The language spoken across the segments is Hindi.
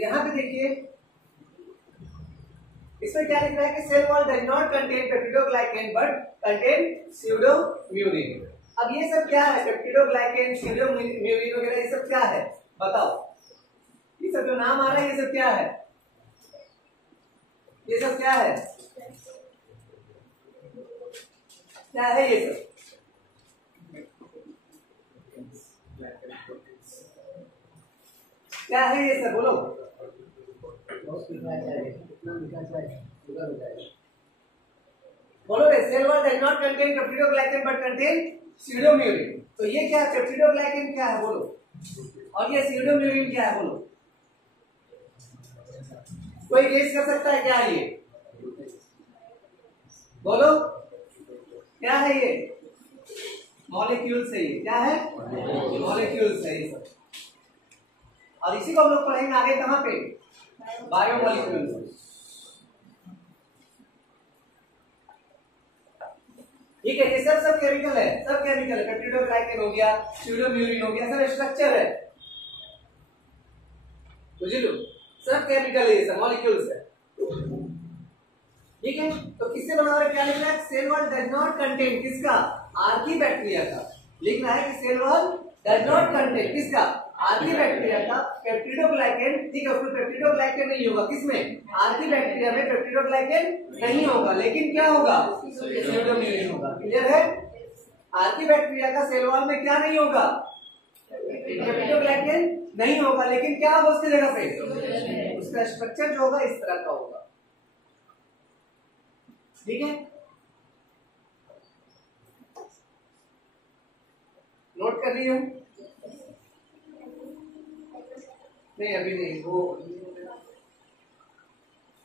यहाँ पे देखिए इसमें क्या लिख रहा है कि cell wall does not contain peptidoglycan but contain pseudomurein. अब ये सब क्या है, पेप्टिडोग्लाइकेन, स्यूडोम्यूरिन वगैरह, ये सब क्या है बताओ? ये सब जो नाम आ रहा है ये सब क्या है? ये सब क्या है? क्या है ये सब? क्या है ये सब बोलो? बोलो रे, cell wall does not contain peptidoglycan but contain pseudomurein. तो ये क्या है? पेप्टिडोग्लाइकेन क्या है बोलो? और ये स्यूडोम्यूरिन क्या है बोलो? कोई गेस कर सकता है क्या ये? बोलो क्या है ये? मॉलिक्यूल्स है ये। क्या है? मॉलिक्यूल्स है ये सब। और इसी को हम लोग पढ़ेंगे आगे कहां पे? बायोमॉलिक्यूल्स। ठीक है, ये सब केमिकल है, सब केमिकल है। पेप्टिडोग्लाइकेन हो गया, स्यूडोम्यूरिन हो गया, सब स्ट्रक्चर है, बुझ लो, सब केमिकल है, ये सब मॉलिक्यूल्स है। ठीक है, तो किससे बना हुआ है? क्या लिख रहा है? Cell wall does not contain, किसका? आर्कीबैक्टीरिया का। लिख रहा है कि cell wall does not contain, किसका? आर्कीबैक्टीरिया का पेप्टिडोग्लाइकेन। ठीक है, उसमें पेप्टिडोग्लाइकेन नहीं होगा, किसमें? आर्कीबैक्टीरिया में पेप्टिडोग्लाइकेन नहीं होगा, लेकिन क्या होगा? स्यूडोम्यूरिन होगा। क्लियर है? आर्कीबैक्टीरिया का सेल वॉल में क्या नहीं होगा? पेप्टिडोग्लाइकेन नहीं होगा, लेकिन क्या होगा उसकी जगह पे? उसका स्ट्रक्चर जो होगा इस तरह का होगा। ठीक है, नोट कर लिया? नहीं अभी नहीं, वो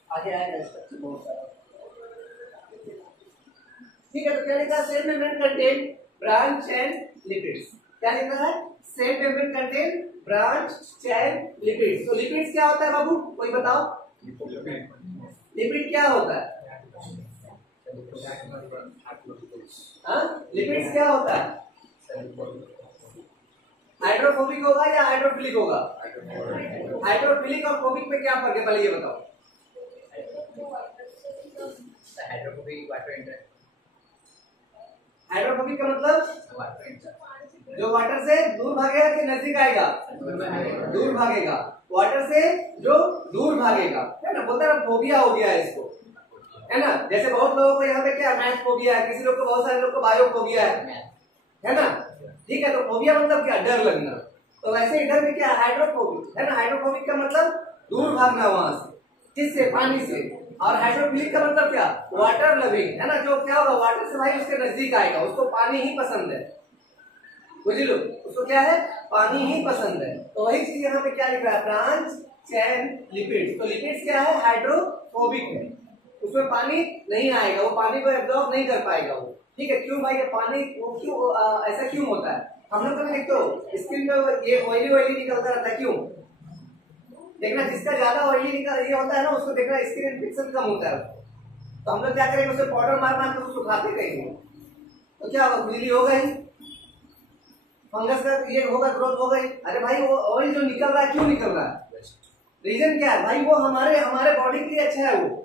आगे आएगा स्ट्रक्चर बहुत सारा। ठीक है, तो क्या लिखा है? Cell membrane contain branch and lipids. क्या लिख रहा है? Cell membrane contain branch chain lipids. तो लिपिड्स क्या होता है बाबू, कोई बताओ? लिपिड क्या होता है? लिपिड्स क्या होता है? हाइड्रोफोबिक होगा या हाइड्रोफिलिक होगा? हाइड्रोफिलिक और फोबिक में क्या फर्क है, पहले ये बताओ। हाइड्रोफोबिक का मतलब जो वाटर से दूर भागेगा कि नजदीक आएगा? दूर भागेगा। वाटर से जो दूर भागेगा, है ना, बोलते हैं फोबिया हो गया है इसको, है ना। जैसे बहुत लोगों को यहाँ पे क्या मैथ फोबिया है, किसी लोग को, बहुत सारे लोग को बायो फोबिया है ना। ठीक है, तो फोबिया मतलब क्या? डर लगना। तो वैसे इधर में क्या? हाइड्रोफोबिक, है ना। हाइड्रोफोबिक का मतलब दूर भागना वहां से, किससे? पानी से। और हाइड्रोफिलिक का मतलब क्या? वाटर लविंग, है ना। जो क्या होगा? वाटर से भाई उसके नजदीक आएगा, उसको पानी ही पसंद है, बुझ लो, उसको क्या है? पानी ही पसंद है। तो वही चीज यहाँ पे क्या लिख रहा है? Branch chain lipids. तो लिपिड्स क्या है? हाइड्रोफोबिक है, उसमें पानी नहीं आएगा, वो पानी को एब्जॉर्ब नहीं कर पाएगा वो। ठीक है, क्यों भाई? ये पानी वो क्यों ऐसा क्यों होता है? हम लोग तो देखो स्किन पे ये ऑयली निकलता रहता है, क्यों? देखना, जिसका ज्यादा ऑयली ये होता है ना, उसको देखना स्किन इन्फेक्शन कम होता है। तो हम लोग क्या करेंगे? उसे पाउडर मार मार कर सुखाते रहेंगे, तो क्या होगा? खुजली हो गई, फंगस का ये होगा, ग्रोथ हो गई। अरे भाई, वो ऑयल जो निकल रहा है क्यों निकल रहा है? रीजन क्या है भाई? वो हमारे बॉडी के लिए अच्छा है वो।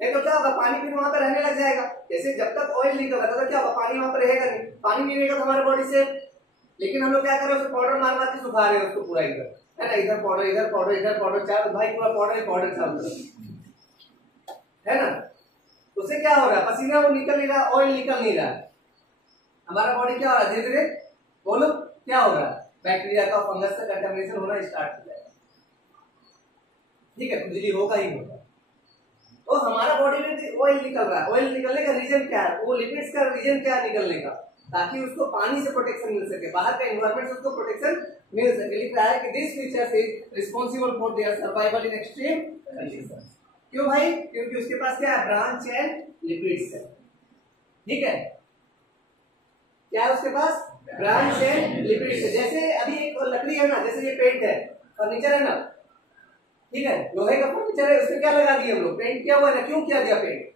नहीं तो क्या होगा? पानी फिर वहां पर रहने लग जाएगा। जैसे जब तक ऑयल निकल रहा था तो क्या होगा? पानी वहां पर रहेगा नहीं, पानी नहीं रहेगा तो हमारे बॉडी से। लेकिन हम लोग क्या कर रहे हैं? उसको पाउडर मार मार के सुखा रहे हैं उसको पूरा, इधर, है ना, इधर पाउडर, इधर पाउडर, इधर पाउडर, चार भाई पूरा पाउडर चालू है ना। उससे क्या हो रहा है? पसीना वो निकल नहीं रहा, ऑयल निकल नहीं रहा, हमारा बॉडी क्या हो रहा है? धीरे धीरे बोलो क्या हो रहा है? बैक्टीरिया का, फंगस का कंटामिनेशन होना स्टार्ट हो जाएगा। ठीक है, खुजली होगा ही होगा। तो हमारा बॉडी में ऑयल निकल रहा है, ऑयल निकलने का रीजन क्या है? वो लिपिड्स का रीजन क्या है निकलने का? ताकि उसको पानी से प्रोटेक्शन मिल सके, बाहर का एनवायरनमेंट से उसको प्रोटेक्शन मिल सके। लिख रहा है कि this features is responsible for their survival in extreme conditions. क्यों भाई? क्योंकि उसके पास क्या है? ब्रांच एंड लिपिड्स है। ठीक है, क्या है उसके पास? ब्रांच एंड लिपिड्स है। जैसे अभी एक लकड़ी है ना, जैसे ये पेंट है, फर्नीचर है ना, ठीक है, लोहे का फर्नीचर है, उसमें क्या लगा दिया हम लोग? पेंट किया हुआ है ना। क्यों किया गया पेंट?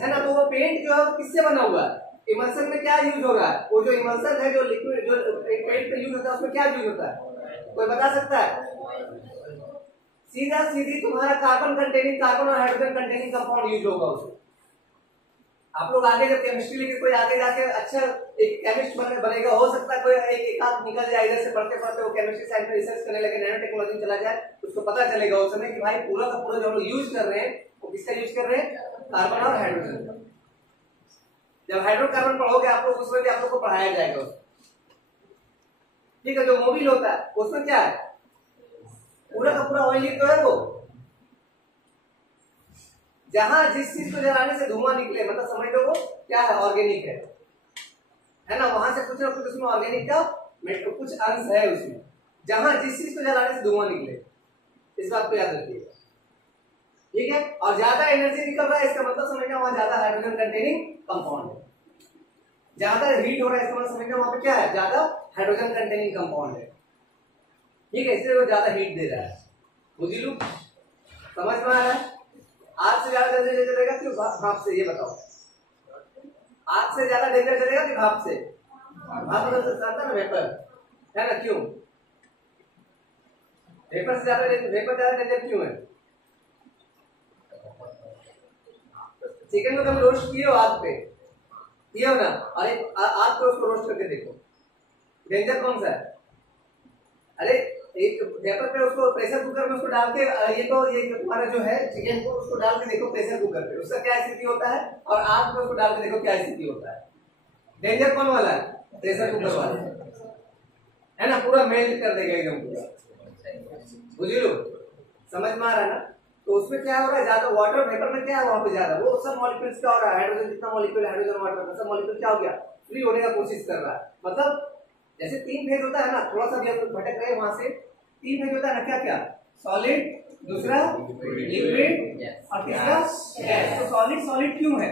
है ना। तो वो पेंट जो है किससे बना हुआ है? इमल्सन में क्या यूज हो रहा है? वो जो इमल्सन है, जो लिक्विड जो पेंट पे यूज होता है, उसमें क्या यूज होता है? कोई बता सकता है? सीधा सीधी तुम्हारा कार्बन कंटेनिंग, कार्बन और हाइड्रोजन कंटेनिंग कंपाउंड यूज होगा उसमें। आप लोग आगे जब केमिस्ट्री लेके कोई आगे जाके अच्छा एक केमिस्ट बनेगा, हो सकता है कोई एक आध निकल जाए इधर से पढ़ते पढ़ते वो केमिस्ट्री साइड में रिसर्च करने लगे, नैनो टेक्नोलॉजी में चला जाए, उसको पता चलेगा उस समय कि भाई पूरा का पूरा जो हम लोग यूज कर रहे हैं वो किसका यूज कर रहे हैं? कार्बन और हाइड्रोजन का। जब हाइड्रोकार्बन पढ़ोगे आप लोग उसमें भी आप लोग को पढ़ाया जाएगा। ठीक है, जो मोबिल होता है उसमें क्या है? पूरा का पूरा ऑयल तो है वो। जहां जिस चीज को जलाने से धुआं निकले, मतलब समझ लो वो क्या है? ऑर्गेनिक है ना? वहां से कुछ ना कुछ उसमें ऑर्गेनिक का कुछ अंश है उसमें, जहां जिस चीज को जलाने से धुआं निकले, इस बात को याद रखिएगा। ठीक है, और ज्यादा एनर्जी निकल रहा है इसका मतलब समझना वहां ज्यादा हाइड्रोजन कंटेनिंग कंपाउंड है। ज्यादा हीट हो रहा है इसका मतलब समझना वहां पे क्या है? ज्यादा हाइड्रोजन कंटेनिंग कंपाउंड है। ठीक है, इसलिए वो ज्यादा हीट दे रहा है। बुझी लो, समझ में आ रहा है? आग से ज्यादा डेंजर चलेगा कि भाप से? ये बताओ, आग से ज्यादा डेंजर चलेगा कि भाप से? भाप तो चलता ना वेपर, है ना? क्यों वेपर से ज्यादा डेंजर क्यों है? चिकन को कभी रोस्ट किए हो आग पे? किए हो ना? और एक आग पे उसको रोस्ट करके देखो, डेंजर कौन सा है? अरे एक वेपर पे उसको प्रेशर कुकर में उसको डाल के ये तुम्हारा जो है चिकन को उसको डाल के देखो प्रेशर कुकर पे, उसका क्या स्थिति होता है, और आग पे उसको डाल के देखो क्या स्थिति होता है। डेंजर कौन वाला है? प्रेशर कुकर वाला है ना? पूरा मेल्ट कर देगा एकदम पूरा। बुझ लो, समझ में आ रहा है ना? तो उसमें क्या हो रहा है? ज्यादा वाटर वेपर में क्या है वहां पे ज्यादा वो सब मॉलिक्यूल्स क्या हो रहा है? हाइड्रोजन जितना मॉलिक्यूल, हाइड्रोजन वाटर का सब मॉलिक्यूल क्या हो गया? फ्री होने का कोशिश कर रहा है। मतलब जैसे तीन फेज होता है ना, थोड़ा सा भी आप लोग भटक रहे वहां से, तीन फेज होता है ना, क्या क्या? सॉलिड, दूसरा लिक्विड और तीसरा गैस। तो सॉलिड सॉलिड क्यों है?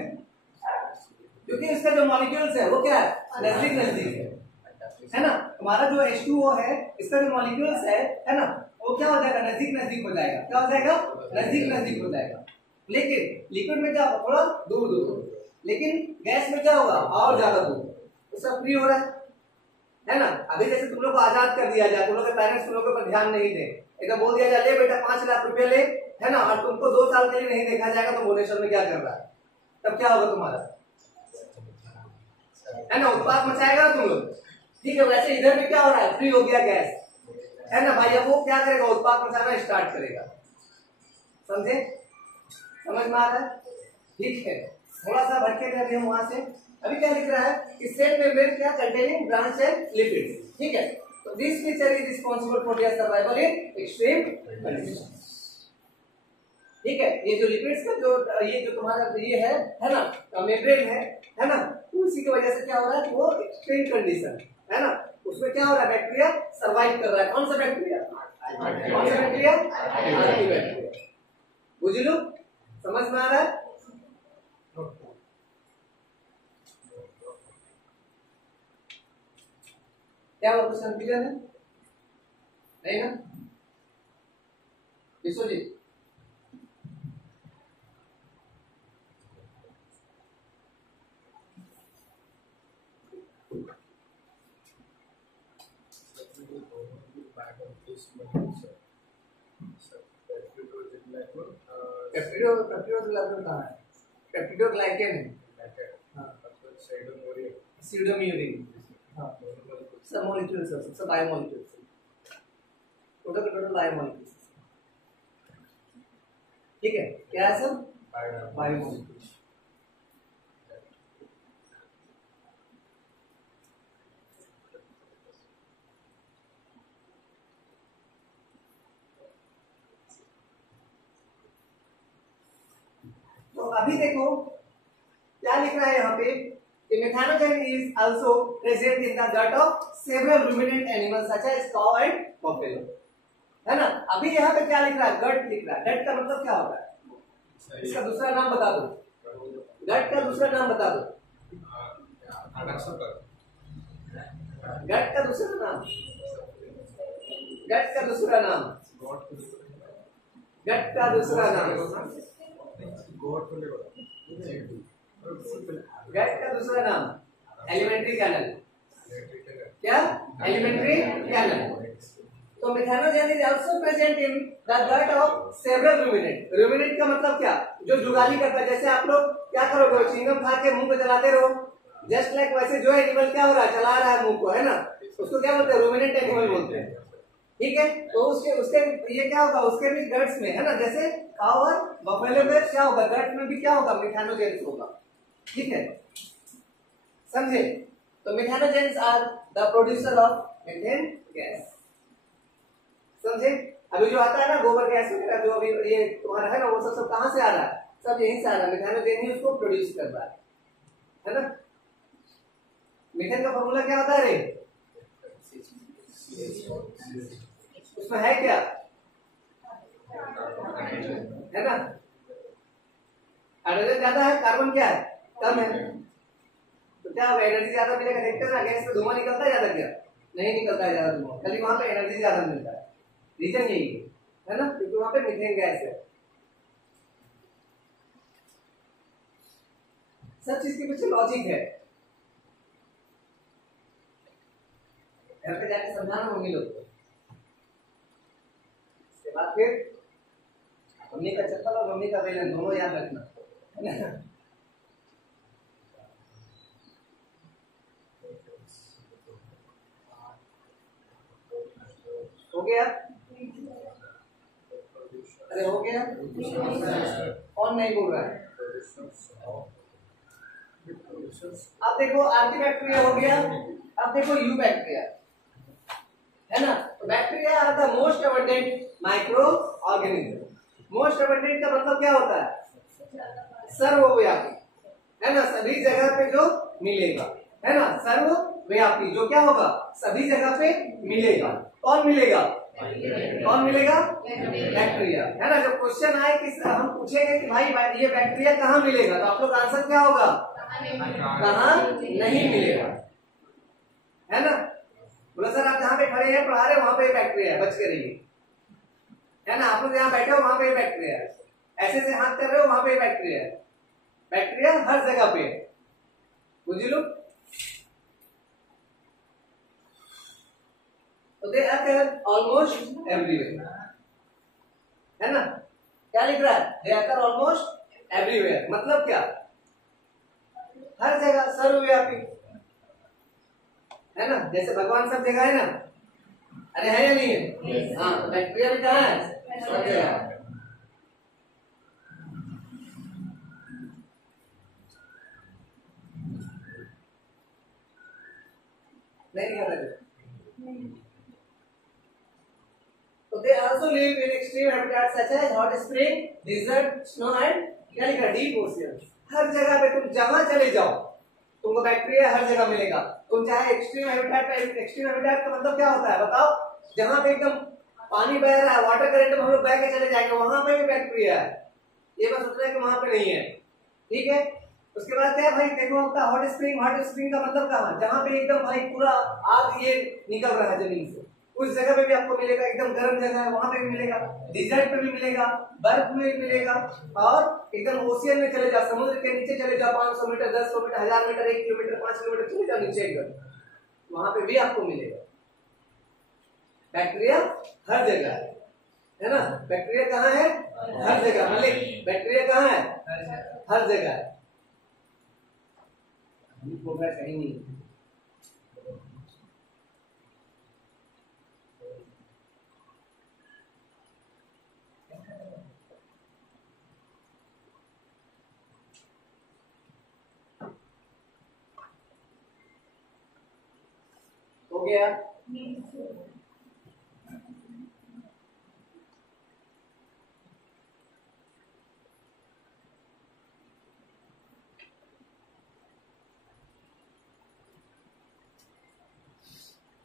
क्योंकि इसका जो मॉलिक्यूल्स है वो क्या है? नजदीक नजदीक है ना? हमारा जो H2O है इसका जो मॉलिक्यूल्स है ना, वो क्या हो जाएगा? नजदीक नजदीक हो जाएगा। क्या हो जाएगा? नजदीक नजदीक हो जाएगा। लेकिन लिक्विड में क्या होगा? थोड़ा दूर दूर। लेकिन गैस में क्या होगा? और ज्यादा दूर। तो सब फ्री हो रहा है ना? अभी जैसे तुम लोग को आजाद कर दिया जाए, तुम लोग के पेरेंट्स तुम लोग के ऊपर ध्यान नहीं दे, एकदम बोल दिया जाए ले बेटा 5 लाख रुपए ले, है ना, और तुमको 2 साल के लिए नहीं देखा जाएगा तो भुवनेश्वर में क्या कर रहा है, तब क्या होगा तुम्हारा? है ना? उत्पाद मचाएगा तुम लोग। ठीक है, वैसे इधर भी क्या हो रहा है? फ्री हो गया गैस, है ना भाई? अब वो क्या करेगा? उत्पाद मचाना स्टार्ट करेगा। समझे? समझ में आ रहा है? ठीक है, थोड़ा सा भटके रहे हम वहां से। अभी क्या लिख रहा है कि सेल मेम्ब्रेन क्या? Containing branch and lipids. ठीक है, तो this feature is responsible for their survival in extreme conditions. ठीक है, ये जो लिपिड्स का जो ये जो तुम्हारा ये है ना, मेम्ब्रेन है ना, तो इसी की वजह से क्या हो रहा है? वो एक्सट्रीम कंडीशन है ना, उसमें क्या हो रहा है? बैक्टीरिया सर्वाइव कर रहा है। कौन सा बैक्टीरिया? कौन सा बैक्टीरिया? बैक्टीरिया। बुझ लो, समझ में आ रहा है? क्या वो कुछ कंफ्यूजन है? नहीं ना? किसो जी पेप्टिडोग्लाइकन कहाँ है? पेप्टिडोग्लाइकन है। सीडोम्यूरिन। हाँ, सब मॉलिक्यूल्स है, सब बायोमॉलिक्यूल्स, टोटल के टोटल बायोमॉलिक्यूल्स। ठीक है, क्या है सब? बायोमॉलिक्यूल्स। तो अभी देखो क्या लिख रहा है यहाँ पे कि methanogen is also present in the gut of several ruminant animals such as cow and buffalo, है ना? अभी यहाँ पे क्या लिख रहा है? गट लिख रहा है। गट का मतलब क्या होता है? इसका दूसरा नाम बता दो। गट का दूसरा नाम बता दो। गट का दूसरा नाम, गट का दूसरा नाम, गट का दूसरा नाम, गट का दूसरा नाम एलिमेंट्री कैनल। क्या? Alimentary canal. तो methanogen is also present in the gut of several ruminant. Ruminant का मतलब क्या, जो जुगाली करता है। जैसे आप लोग क्या करोगे, चिंगम खा के मुंह पे चलाते रहो, जस्ट लाइक वैसे जो एनिमल क्या हो रहा है, चला रहा है मुंह को, है ना, उसको क्या बोलते हैं, रूमिनेंट एनिमल बोलते हैं। ठीक है, तो उसके उसके ये क्या होगा, उसके भी गट्स में, है ना, जैसे काऊ और बफेलो में क्या होगा, गट में भी क्या होगा, मिथेनोजेन्स होगा। ठीक है, समझे। तो methanogens are the producer of methane gas, समझे। अभी जो आता है ना गोबर गैस वगैरह, जो अभी ये तुम्हारा है ना, वो सब कहां से आ रहा है, सब यहीं से आ रहा है, मिथेनोजेन ही उसको प्रोड्यूस कर रहा है ना। मीथेन का फॉर्मूला क्या होता है रे, उसमें है क्या, है ना, हाइड्रोजन ज्यादा है, कार्बन क्या है, कम है, तो क्या होगा, एनर्जी ज्यादा मिलेगा। देखते हैं ना गैस में धुआं निकलता है ज्यादा, क्या नहीं निकलता है ज्यादा धुआं, खाली वहां पे एनर्जी ज्यादा मिलता है। रीजन यही है ना, क्योंकि वहां पे मीथेन गैस है। सब चीज के पीछे लॉजिक है, घर पे जाके समझाना मम्मी लोग को। इसके बाद फिर मम्मी का चप्पल और मम्मी का बेलन दोनों याद रखना, है ना। हो गया, अरे हो गया, कौन नहीं बोल रहा है। अब देखो आरटी बैक्टीरिया हो गया, अब देखो यू बैक्टीरिया, है ना। तो bacteria are the most abundant micro organism. Most abundant का मतलब क्या होता है, सर्वव्यापी, है ना, सभी जगह पे जो मिलेगा, है ना, सर्वव्यापी, जो क्या होगा, सभी जगह पे मिलेगा। कौन मिलेगा, कौन मिलेगा, बैक्टीरिया, है ना। जब क्वेश्चन आए कि हम पूछेंगे कि भाई ये बैक्टीरिया कहाँ मिलेगा, तो आप लोग आंसर क्या होगा, कहाँ नहीं मिलेगा, है ना। बोला सर आप जहाँ पे खड़े हैं पढ़ा रहे वहां पे बैक्टीरिया है, बच के रहिए, है ना। आप लोग यहाँ बैठे हो वहां पे बैक्टीरिया है, ऐसे से हाथ कर रहे हो वहां पे बैक्टीरिया है। बैक्टीरिया हर जगह पे है, बुझ लो। तो दे अकर ऑलमोस्ट एवरीवेयर, है ना। क्या लिख रहा है, दे अकर ऑलमोस्ट एवरीवेयर, मतलब क्या, हर जगह, सर्वव्यापी, है ना। जैसे भगवान सब जगह है ना, अरे है या नहीं है, हाँ, तो बैक्टीरिया भी कहाँ है, सब जगह। नहीं कर रहे, तो they also live in extreme habitat such as hot spring, desert, snow and क्या लिखा है, डीप ओशियन। हर जगह पे तुम जहां चले जाओ तुमको बैक्टीरिया हर जगह मिलेगा। तुम चाहे एक्सट्रीम हैबिटेट, एक्सट्रीम हैबिटेट का मतलब क्या होता है बताओ, जहां पे एकदम पानी बह रहा है, वाटर करंट में हम लोग बह के चले जाएंगे, वहां पे भी बैक्टीरिया है, ये बस सोच रहे हैं कि वहां पे नहीं है। ठीक है, उसके बाद क्या भाई देखो आपका हॉट स्प्रिंग, हॉट स्प्रिंग का मतलब कहाँ, जहां पे एकदम भाई पूरा आग ये निकल रहा है जमीन से, उस जगह पे भी आपको मिलेगा। एकदम गर्म जगह है वहां पे भी मिलेगा, डिजर्ट पे भी मिलेगा, बर्फ में भी मिलेगा, और एकदम ओशियन में चले जाओ, समुद्र के नीचे चले जाओ, 500 metre, 10 metre, 1000 metre, 1 kilometre, 5 kilometre चले जाओ नीचे एकदम, वहां पे भी आपको मिलेगा। बैक्टीरिया हर जगह है ना। बैक्टीरिया कहाँ है, हर जगह। मलिक बैक्टीरिया कहाँ है, हर जगह है, कहीं नहीं। हो गया,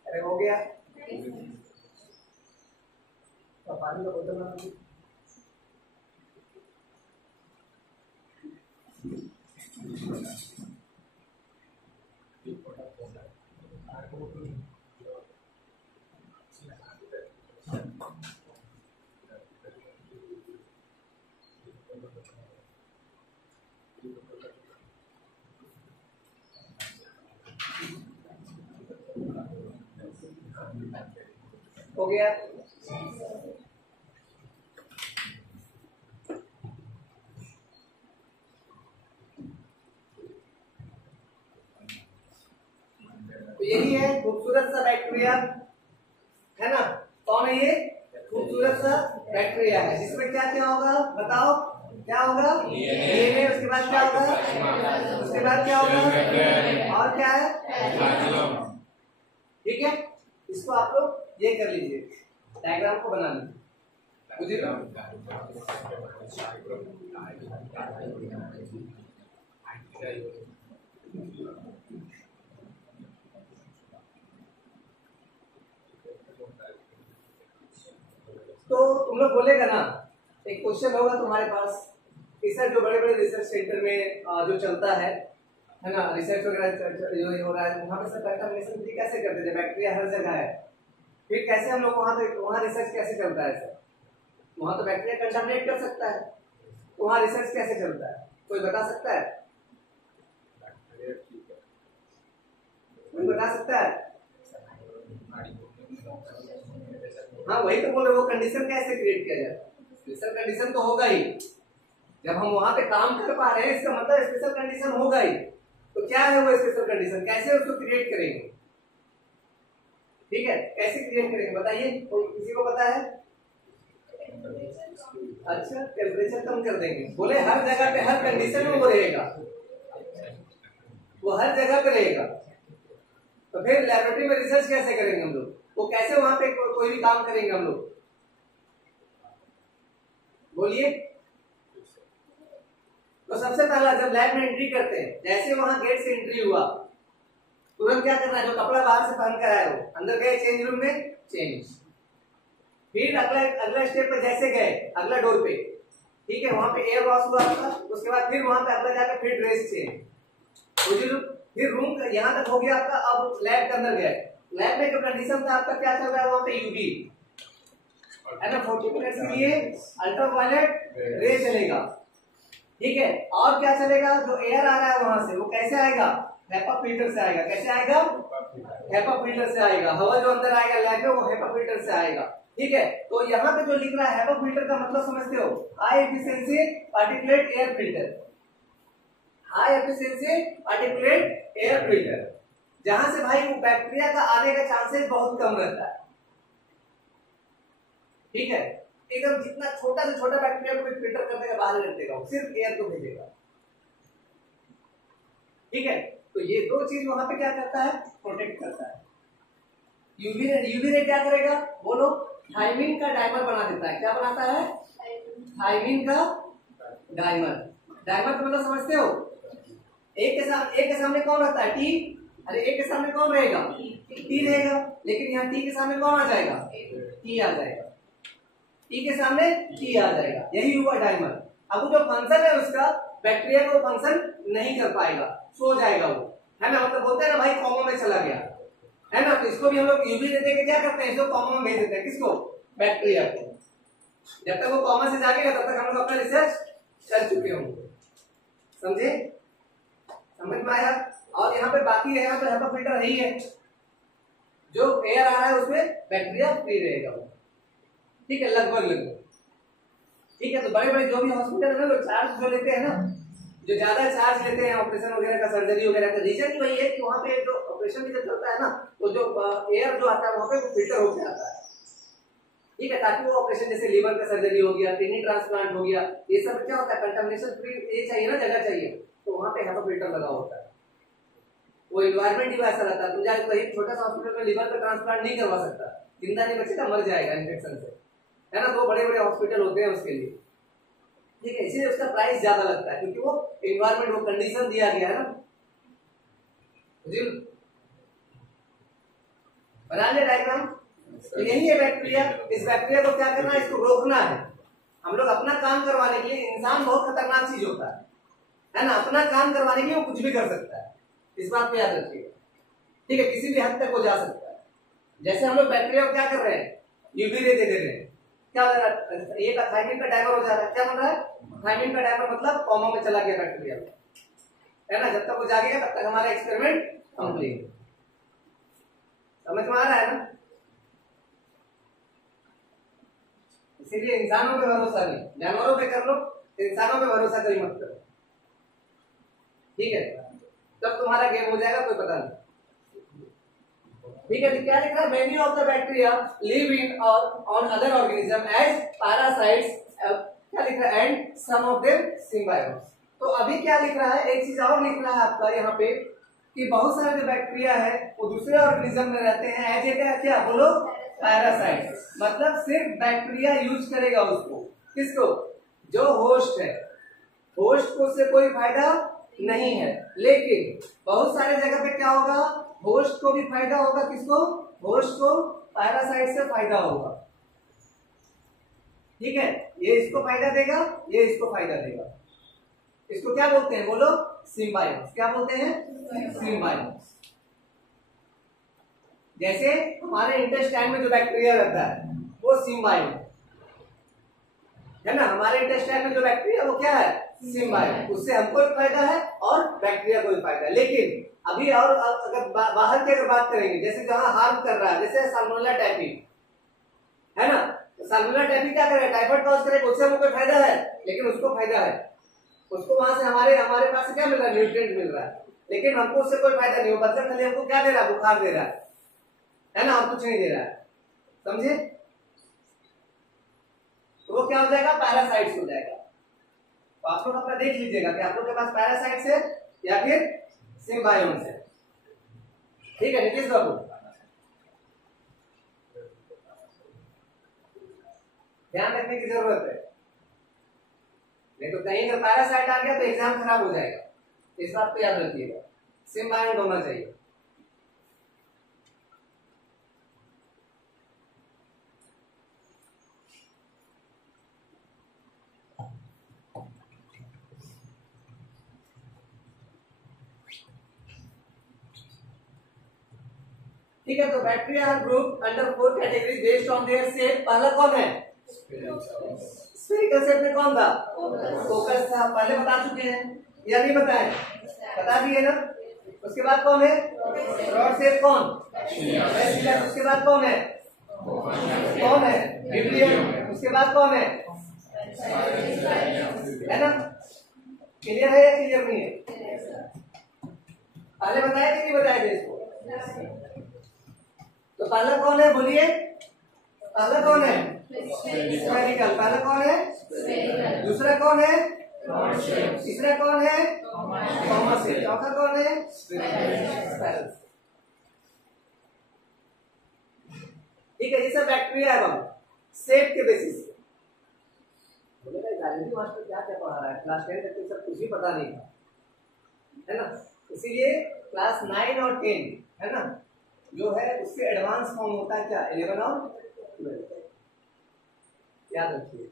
अरे हो गया, तो पानी का बोतल ना हो गया। तो यही है खूबसूरत सा बैक्टीरिया, है ना। कौन है ये? खूबसूरत सा बैक्टीरिया है जिसमें क्या क्या होगा बताओ, क्या होगा? डीएनए। उसके बाद क्या होगा? उसके बाद क्या होगा? और क्या है? ठीक है, इसको आप लोग ये कर लीजिए, डायग्राम को बना लीजिए। बुझे? तो तुम लोग बोलेगा ना, एक क्वेश्चन होगा तुम्हारे पास कि सर जो बड़े बड़े रिसर्च सेंटर में जो चलता है ना, रिसर्च वगैरह जो हो रहा है वहाँ पे सब कंटामिनेशन भी कैसे करते थे? बैक्टीरिया हर जगह है, फिर कैसे हम लोग वहाँ रिसर्च कैसे चलता है सर? वहाँ तो बैक्टीरिया कंटामिनेट कर सकता है, तो वहाँ रिसर्च कैसे चलता है? कोई बता सकता है? कोई बता सकता है? हाँ वही तो बोल रहे, वो कंडीशन कैसे क्रिएट किया जाए? स्पेशल कंडीशन तो होगा ही, जब हम वहां पे काम कर पा रहे हैं इसका मतलब स्पेशल कंडीशन होगा ही। तो क्या है वो स्पेशल कंडीशन, कैसे उसको क्रिएट करेंगे? ठीक है, कैसे क्रिएट करेंगे बताइए, किसी को पता है? अच्छा, टेम्परेचर कम कर देंगे। बोले हर जगह पे हर कंडीशन में वो रहेगा, वो हर जगह पे रहेगा। तो फिर लैबोरेटरी में रिसर्च कैसे करेंगे हम लोग? वो कैसे वहां पे कोई भी काम करेंगे हम लोग? बोलिए। तो सबसे पहला जब लैब में एंट्री करते हैं, जैसे वहां गेट से एंट्री हुआ, तुरंत क्या करना है? जो कपड़ा बाहर से पहन कर आए हो, अंदर गए चेंज रूम में, चेंज। फिर अगला स्टेप पे जैसे गए अगला डोर पे, ठीक है, वहां पे एयर वॉश हुआ आपका, उसके बाद फिर वहां पे अगला जाकर फिर ड्रेस चेंज, फिर रूम यहाँ तक हो गया आपका। अब लैब के अंदर गए, लैब में जो कंडीशन था आपका क्या चल रहा है वहां पे? यूवी है ना, 40 मिनट्स के लिए अल्ट्रावायलेट रे चलेगा, ठीक है। और क्या चलेगा? जो एयर आ रहा है वहां से वो कैसे आएगा? हेपा फिल्टर से आएगा। कैसे आएगा? हेपा फिल्टर से आएगा। हवा जो अंदर आएगा लैब में वो हेपा फिल्टर से आएगा, ठीक है। तो यहाँ पे जो लिख रहा है हेपा फिल्टर का मतलब समझते हो? High efficiency particulate air filter, high efficiency particulate air filter, जहां से भाई वो बैक्टीरिया का आने का चांसेस बहुत कम रहता है, ठीक है। एकदम जितना छोटा से छोटा बैक्टीरिया को फिल्टर कर देगा, बाहर कर देगा, सिर्फ एयर को भेजेगा, ठीक है। तो ये दो चीज वहां पे क्या करता है? प्रोटेक्ट करता है। यूवी रे क्या करेगा? बोलो। थायमिन का डायमर बना देता है। क्या बनाता है? थायमिन का डायमर। डायमर का मतलब समझते हो? एक के सामने कौन रहता है? टी। अरे एक के सामने कौन रहेगा? टी रहेगा, लेकिन यहाँ टी के सामने कौन आ जाएगा? टी आ जाएगा, टी के सामने टी आ जाएगा, यही हुआ डायमर। अब जो फंक्शन है उसका, बैक्टीरिया को फंक्शन नहीं कर पाएगा, सो जाएगा वो, है ना। मतलब बोलते हैं ना भाई कॉमा में चला गया, है ना। तो इसको भी हम लोग यूवी देते के क्या करते हैं? इसको कॉमा में भेज देते हैं। किसको? बैक्टीरिया को। जब तक वो कॉमा से जागेगा तब तक हम लोग अपना रिसर्च कर चुके होंगे, समझे? समझ में आया? और यहाँ पे बाकी रहेगा तो हेपा फिल्टर नहीं है, जो एयर आ रहा है उसमें बैक्टीरिया फ्री रहेगा, ठीक है, लगभग, ठीक है। तो बड़े बड़े जो भी हॉस्पिटल है वो चार्ज जो लेते हैं ना, जो ज्यादा चार्ज लेते हैं ऑपरेशन वगैरह का, सर्जरी वगैरह का, रीजन वही है कि वहाँ पे जो ऑपरेशन भी जब चलता है ना, तो जो एयर जो आता है वहाँ पे वो फिल्टर होकर आता है, ठीक है, ताकि वो ऑपरेशन जैसे लीवर का सर्जरी हो गया, किडनी ट्रांसप्लांट हो गया, ये सब क्या होता है? कंटामिनेशन फ्री ये चाहिए ना, जगह चाहिए, तो वहाँ पे हेपा फिल्टर लगा होता है। वो इन्वायरमेंट ही वैसा रहता है, तुम जाके कहीं छोटा सा हॉस्पिटल में लीवर का ट्रांसप्लांट नहीं करवा सकता, जिंदा नहीं बचेगा, मर जाएगा इन्फेक्शन से, है ना। तो बड़े बड़े हॉस्पिटल होते हैं उसके लिए, ठीक है, इसीलिए उसका प्राइस ज्यादा लगता है, क्योंकि वो एनवायरमेंट, वो कंडीशन दिया गया है ना। बना लिया डायग्राम? तो यही है बैक्टीरिया। इस बैक्टीरिया को क्या करना है? इसको रोकना है। हम लोग अपना काम करवाने के लिए, इंसान बहुत खतरनाक चीज होता है ना, अपना काम करवाने के लिए वो कुछ भी कर सकता है, इस बात को याद रखिएगा, ठीक है। किसी भी हद तक वो जा सकता है। जैसे हम लोग बैक्टीरिया को क्या कर रहे हैं? यूवी दे रहे हैं, क्या हो रहा है? ये थायमिन का डायमर हो जा रहा है। क्या बन रहा है? थायमिन का डायमर, मतलब कॉमा में चला गया बैक्टीरिया, है ना। जब तक वो जागेगा तब तक हमारा एक्सपेरिमेंट कंप्लीट। समझ में आ रहा है ना? इसीलिए इंसानों पे भरोसा नहीं, जानवरों पे कर लो, इंसानों पे भरोसा कभी मत करो, ठीक है? तब तुम्हारा गेम हो जाएगा, कोई पता नहीं। ठीक है, क्या लिख रहा है? Many of the bacteria live in और on other organism as parasites, क्या लिख रहा है? And some of them symbiotes. तो अभी क्या लिख रहा है, एक चीज और लिख रहा है आपका यहाँ पे कि बहुत सारे जो बैक्टीरिया है वो दूसरे ऑर्गेनिज्म में रहते हैं एज ए क्या बोलो, पैरासाइट। मतलब सिर्फ बैक्टीरिया यूज करेगा उसको, किसको? जो होस्ट है, होस्ट को उससे कोई फायदा नहीं है। लेकिन बहुत सारे जगह पे क्या होगा, होस्ट को भी फायदा होगा, किसको? होस्ट को पैरासाइट से फायदा होगा, ठीक है? ये इसको फायदा देगा, ये इसको फायदा देगा। इसको क्या बोलते हैं बोलो? सिम्बायोट्स। क्या बोलते हैं? सिम्बायोट्स। जैसे हमारे इंटेस्टाइन में जो बैक्टीरिया रहता है वो सिम्बायोट है ना, हमारे इंटेस्टाइन में जो बैक्टीरिया वो क्या है? सिम्बायोट। उससे हमको भी फायदा है और बैक्टीरिया को भी फायदा है। लेकिन अभी और अगर बाहर की अगर बात करेंगे, जैसे जहां हार्म कर रहा है, जैसे साल्मोनेला टाइफी है ना, तो साल्मोनेला टाइफी क्या करेगा? टाइफाइड कॉज करेगा, उससे हमको कोई फायदा है, लेकिन उसको फायदा है, उसको वहां से हमारे पास से क्या मिल रहा है? न्यूट्रिएंट मिल रहा है, लेकिन हमको उससे कोई फायदा नहीं। वो बच्चा खाली हमको क्या दे रहा है? बुखार दे रहा है ना, और कुछ नहीं दे रहा है, समझे? तो वो क्या हो जाएगा? पैरासाइट्स हो जाएगा। तो आप लोग अपना देख लीजिएगा कि आप लोग के पास पैरासाइट्स है या फिर सिम्बायोट्स है, ठीक है नीतीश बाबू? ध्यान रखने की जरूरत है, नहीं तो कहीं अगर पैरासाइट आ गया तो एग्जाम खराब हो जाएगा, इस बात को याद रखिएगा। सिम्बायोट होना चाहिए। ठीक है, तो bacteria are group under 4 categories based on their shape. पहला कौन है? स्फेरिकल शेप में कौन था? फोकस था, पहले बता चुके हैं या नहीं बताए? बता दिए ना। उसके बाद कौन है? रॉड शेप कौन? उसके बाद कौन है? कौन है? विब्रियम। उसके बाद कौन है? है ना? क्लियर है या क्लियर नहीं है? पहले बताया कि नहीं बताया थे इसको? तो पहला कौन है बोलिए? पहला कौन है? स्फेरिकल। पहला कौन है? दूसरा कौन है? तीसरा कौन है? Thomas shape. चौथा कौन है? स्पाइरल। ठीक है, ये सब बैक्टीरिया है हम शेप के बेसिस पे। मास्टर क्या क्या पढ़ा रहा है? क्लास 10 तक सब कुछ भी पता नहीं था, है ना? इसीलिए क्लास 9 और 10 है ना जो है उससे एडवांस फॉर्म होता है क्या? 11 और 12 याद रखिए।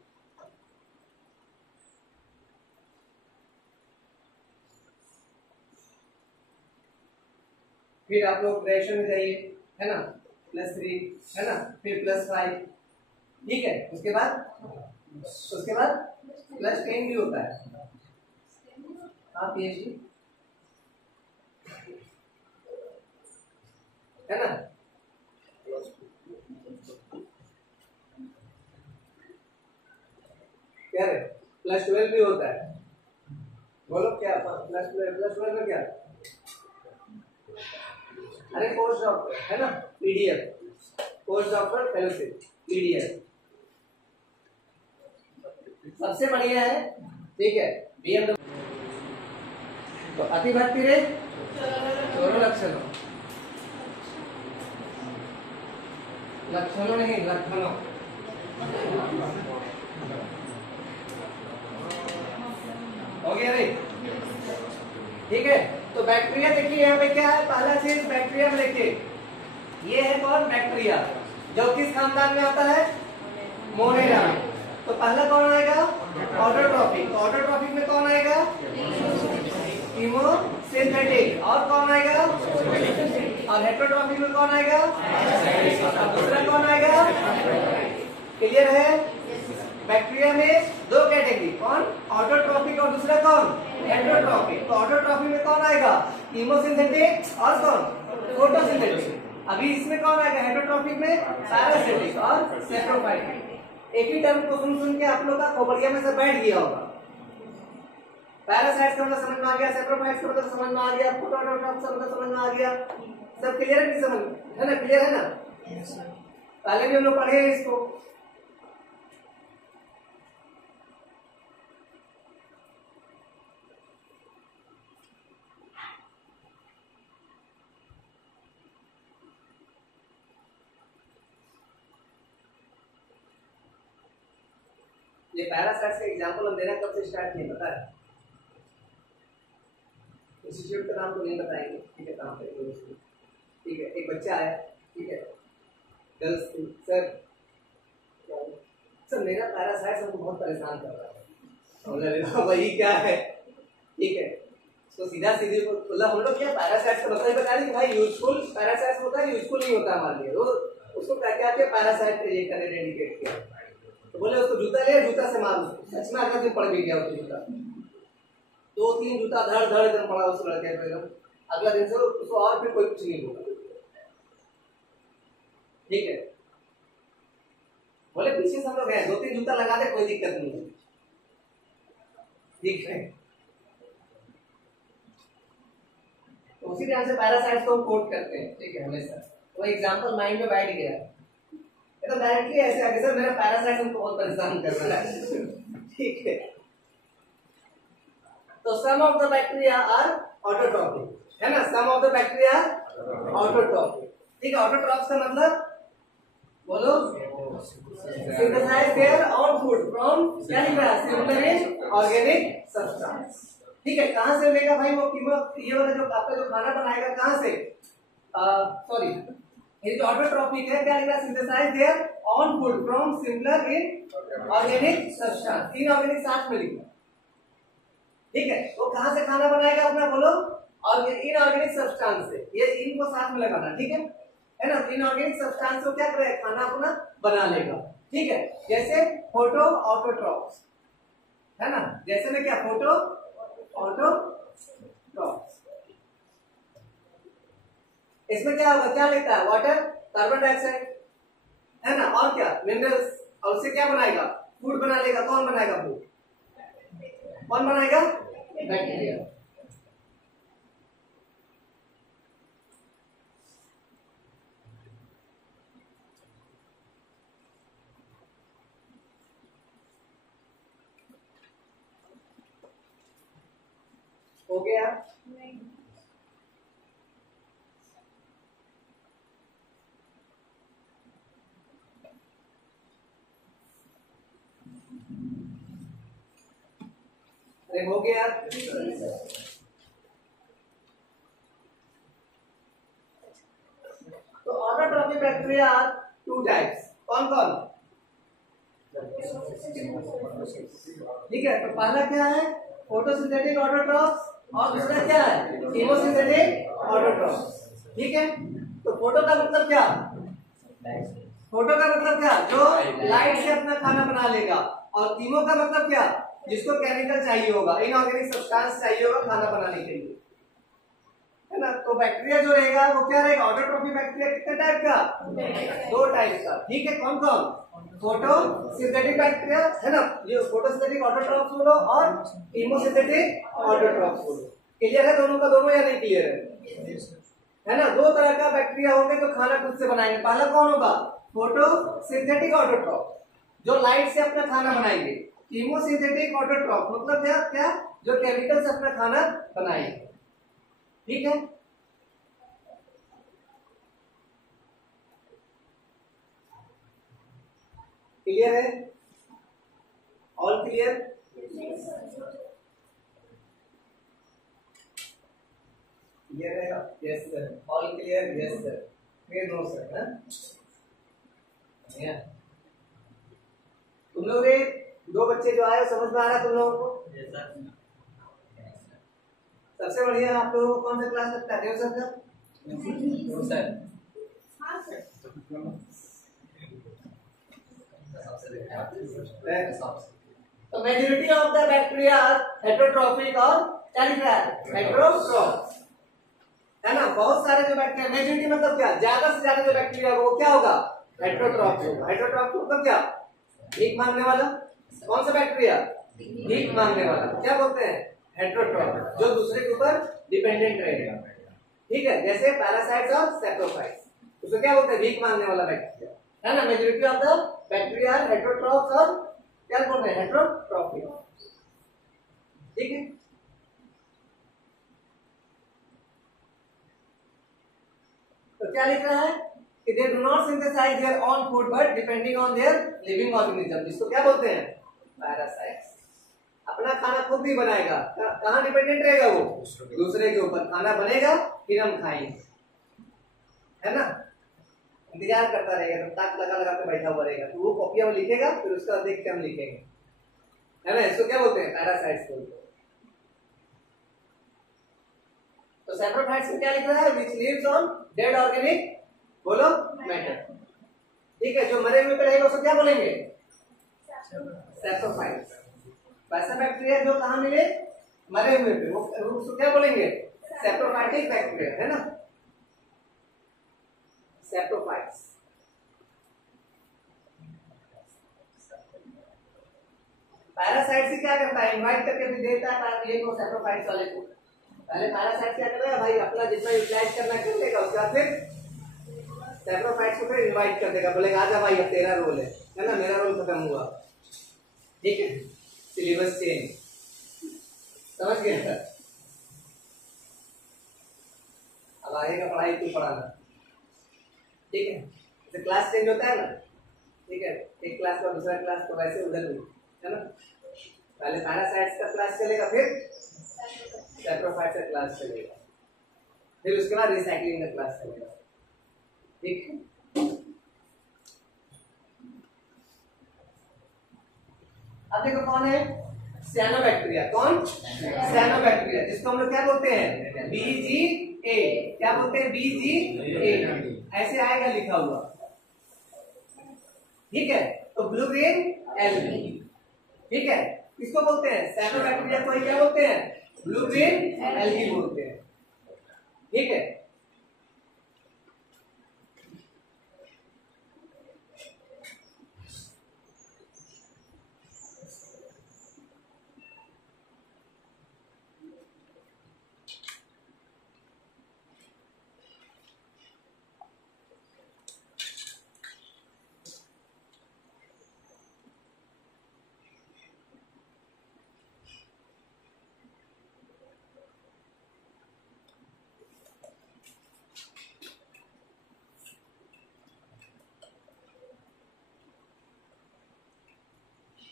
फिर आप लोग ग्रेजुएशन में जाइए, है ना, +3 है ना, फिर +5, ठीक है। उसके बाद +10 भी होता है, हाँ PhD है ना। क्या है? +12 भी होता है। बोलो क्या +12 में क्या? अरे पोस्ट डॉक्टर है ना, PDF, post doctor fellowship, PDF सबसे बढ़िया है, ठीक है। BMW तो अति भक्ति रे लक्षणों नहीं, लक्षणों हो गया रे, ठीक है। तो बैक्टीरिया देखिए यहाँ पे क्या है, पहला चीज बैक्टीरिया में देखिए, ये है कौन? बैक्टीरिया, जो किस खानदान में आता है? मोनेरा में। तो पहला कौन आएगा? ऑटोट्रॉफिक। ऑटोट्रॉफिक में कौन आएगा? कीमोसिंथेटिक। और कौन आएगा? और हेटेरोट्रॉफिक में कौन आएगा? और दूसरा कौन आएगा? क्लियर है? बैक्टीरिया में दो कैटेगरी, कौन? ऑटोट्रॉफिक और दूसरा कौन? हेटेरोट्रॉफिक। तो ऑटोट्रॉफिक में कौन आएगा? कीमोसिंथेटिक और कौन? फोटोसिंथेटिक। अभी इसमें कौन आएगा? हेटेरोट्रॉफिक में पैरासिटिक और सैप्रोफाइटिक। एक ही टर्म को सुन सुन के आप लोग का खोपड़िया में से बैठ गया होगा। पैरासाइट्स का मतलब समझ में आ गया, सेप्रोफाइट्स का मतलब समझ में आ गया, प्रोटोट्रॉप्स का मतलब समझ में आ गया। सब क्लियर है? नहीं समझ है ना? क्लियर है ना? पहले भी हम लोग पढ़े हैं इसको। ये पैरासाइट्स का एग्जांपल हम देना कब से स्टार्ट किए पता है? इंस्टीट्यूट का नाम तो नहीं बताएंगे, ठीक है? काम करेंगे उसको, ठीक है? एक बच्चा आया, ठीक है, गर्ल्स स्कूल, सर मेरा पैरासाइट्स हमको बहुत परेशान कर रहा है। वही क्या है, ठीक है? तो सीधा सीधी मतलब हम लोग क्या पैरासाइट्स का मतलब बता रहे कि भाई यूजफुल पैरासाइट्स होता है, यूजफुल नहीं होता हमारे लिए। वो उसको क्या क्या किया, पैरासाइट ये करने डेडिकेट किया। तो बोले उसको जूता ले, जूता से मार उसको। सच में अगला दिन पड़ भी गया उसको जूता, 2-3 जूता धड़ धड़ एकदम पड़ा उस लड़के पे। अगला दिन से उसको और फिर कोई कुछ नहीं होगा, ठीक है? बोले पीछे से हम लोग गए, 2-3 जूता लगा दे, कोई दिक्कत नहीं है, ठीक है? तो उसी तरह से पैरासाइट्स को हम कोट करते हैं, ठीक है, हमेशा। तो एग्जांपल माइंड में बैठ गया, तो डायरेक्टली ऐसे आगे सर मेरा पैरासाइट हमको बहुत परेशान कर रहा है, ठीक है? तो some of the bacteria are autotrophic, है ना? Some of the bacteria autotrophic, ठीक है? ऑटोट्रॉप्स का मतलब बोलो, synthesise their own food from similar inorganic substance, ठीक है? कहां से लेगा भाई वो कीमत? ये वाला जो आपका जो खाना बनाएगा कहां से? सॉरी, ये जो ऑटोट्रॉपिक है क्या लिखा? Synthesise their own food from similar inorganic substance, तीन ऑर्गेनिक साथ में लिखना, ठीक है? वो कहां से खाना बनाएगा अपना बोलो? और इनऑर्गेनिक सब्सटेंस से, ये इन को साथ में लगाना, ठीक है ना? इनऑर्गेनिक सब्सटेंस को क्या करेगा? खाना अपना बना लेगा, ठीक है? जैसे फोटो ऑटोट्रॉप्स, है ना? जैसे में क्या फोटो ऑटोट्रॉप्स, इसमें क्या होगा? क्या लेता है? वाटर, कार्बन डाइऑक्साइड, है ना? और क्या? मिनरल्स, और उससे क्या बनाएगा? फूड बना लेगा। कौन बनाएगा फूड? कौन बनाएगा? बैक्टीरिया। हो गया? अरे हो गया? तो ऑटोट्रॉपिक बैक्टीरिया आर 2 टाइप्स। कौन कौन? ठीक है, तो पहला क्या है? फोटोसिंथेटिक ऑटोट्रॉप्स, और दूसरा क्या है? कीमोसिंथेटिक ऑटोट्रॉप्स, ठीक है? तो फोटो का मतलब क्या? फोटो का मतलब क्या? जो लाइट से अपना खाना बना लेगा। और कीमो का मतलब क्या? जिसको केमिकल चाहिए होगा, इनऑर्गेनिक सब्सटेंस चाहिए होगा खाना बनाने के लिए, है ना? तो बैक्टीरिया जो रहेगा वो क्या रहेगा? ऑटोट्रॉपिक बैक्टीरिया कितने टाइप का? 2 टाइप का, ठीक है? कौन कौन? फोटो सिंथेटिक बैक्टीरिया, है ना? ये फोटोसिंथेटिक ऑटोट्रॉप्स बोलो और कीमोसिंथेटिक ऑटोट्रॉप्स बोलो। क्लियर है दोनों का दोनों या नहीं क्लियर है ना? 2 तरह का बैक्टीरिया होंगे जो खाना खुद से बनाएंगे। पहला कौन होगा? फोटो सिंथेटिक ऑटोट्रॉप, जो लाइट से अपना खाना बनाएंगे। कीमोसिंथेटिक ऑटोट्रॉप मतलब क्या? क्या? जो केमिकल से अपना खाना बनाएंगे, ठीक है? क्लियर है? All clear? क्लियर है? Yes sir. All clear? Yes sir. फिर नो सर, है? तुम लोग 2 बच्चे जो आए समझ में आ रहा है तुम लोगों को? yes, सबसे बढ़िया आप लोगों को कौन सा क्लास लगता है? देव सर का? तो majority of the bacteria heterotrophic और हेटरोट्रॉप्स, है ना? बहुत सारे जो बैक्टीरिया, मेजॉरिटी मतलब क्या? ज्यादा से ज्यादा जो बैक्टीरिया वो क्या होगा? हेटरोट्रॉप होगा। हेटरोट्रॉप मतलब क्या? भीख मांगने वाला। कौन सा बैक्टीरिया? भीख मांगने वाला क्या बोलते हैं? हेटेरोट्रॉफ, जो दूसरे के ऊपर डिपेंडेंट रहेगा। ठीक है, जैसे पैरासाइट्स और सैप्रोफाइट्स, उसको क्या बोलते हैं? भीख मांगने वाला बैक्टीरिया, है ना। Majority of the bacteria are heterotrophs और क्या बोल रहे हैं? हेटेरोट्रॉफिक। ठीक है, तो क्या लिख रहा है कि they do not synthesise their own food but depending on their living organism, जिसको क्या बोलते हैं? पैरासाइट्स। अपना खाना खुद भी बनाएगा, कहां डिपेंडेंट रहेगा? वो दूसरे के ऊपर। खाना बनेगा फिर हम खाएंगे, है ना। इंतजार करता रहेगा, तब ताक लगा लगा के बैठा हुआ रहेगा, तो वो कॉपियां में लिखेगा, फिर उसका देख के हम लिखेंगे, है ना। इसको क्या बोलते हैं? पैरासाइट्स बोलते हैं। तो सैप्रोफाइट्स में क्या लिख रहा है? Which lives on dead organic, बोलो, मैटर। ठीक है, जो मरे हुए पे रहेगा उसको क्या बोलेंगे? सैप्रोफाइट्स। वैसा बैक्टीरिया जो कहां मिले? मरे हुए पे, वो उसको क्या बोलेंगे? सैप्रोफाइटिक बैक्टीरिया, है ना। सैप्रोफाइट्स। पैरासाइट से क्या करता है? इनवाइट करके भी देता है ये को सैप्रोफाइट्स वाले को। पहले पैरासाइट क्या करेगा भाई? अपना जितना यूटिलाइज करना कर लेगा, उसके बाद फिर सैप्रोफाइट्स को फिर इनवाइट कर देगा, बोलेगा आजा भाई अब तेरा रोल है ना, मेरा रोल खत्म हुआ। ठीक है, सिलेबस चेंज, समझ गया। अब आएगा पढ़ाई तू पढ़ाना, ठीक है। तो क्लास चेंज होता है ना, ठीक है, एक क्लास का दूसरा क्लास, तो वैसे उधर भी, है ना। पहले पैरासाइट्स का क्लास चलेगा, फिर सैप्रोफाइट्स का क्लास चलेगा, फिर उसके बाद रिसाइक्लिंग का क्लास चलेगा। ठीक है, अब देखो कौन है? सियानोबैक्टीरिया। कौन? सियानोबैक्टीरिया, जिसको हम लोग क्या बोलते हैं? BGA। क्या बोलते हैं? BGA। ऐसे आएगा लिखा हुआ, ठीक है। तो ब्लू ग्रीन एल्गी, ठीक है। किसको बोलते हैं? सियानोबैक्टीरिया को क्या बोलते हैं? ब्लू ग्रीन एल्गी बोलते हैं, ठीक है।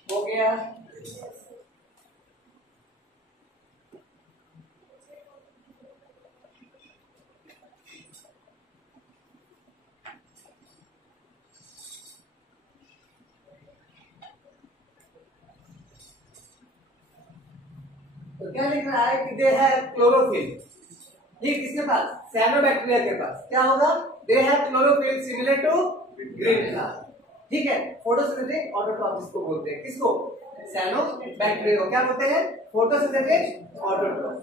हो गया। तो क्या लिख रहा है कि दे है क्लोरोफिल। ये किसके पास? सियानोबैक्टीरिया के पास। क्या होगा? दे है chlorophyll similar to green glass, ठीक है। फोटोसिंथेटिक ऑटोट्रॉफ इसको बोलते हैं। किसको? सियानोबैक्टीरिया को क्या बोलते हैं? Photosynthetic autotroph.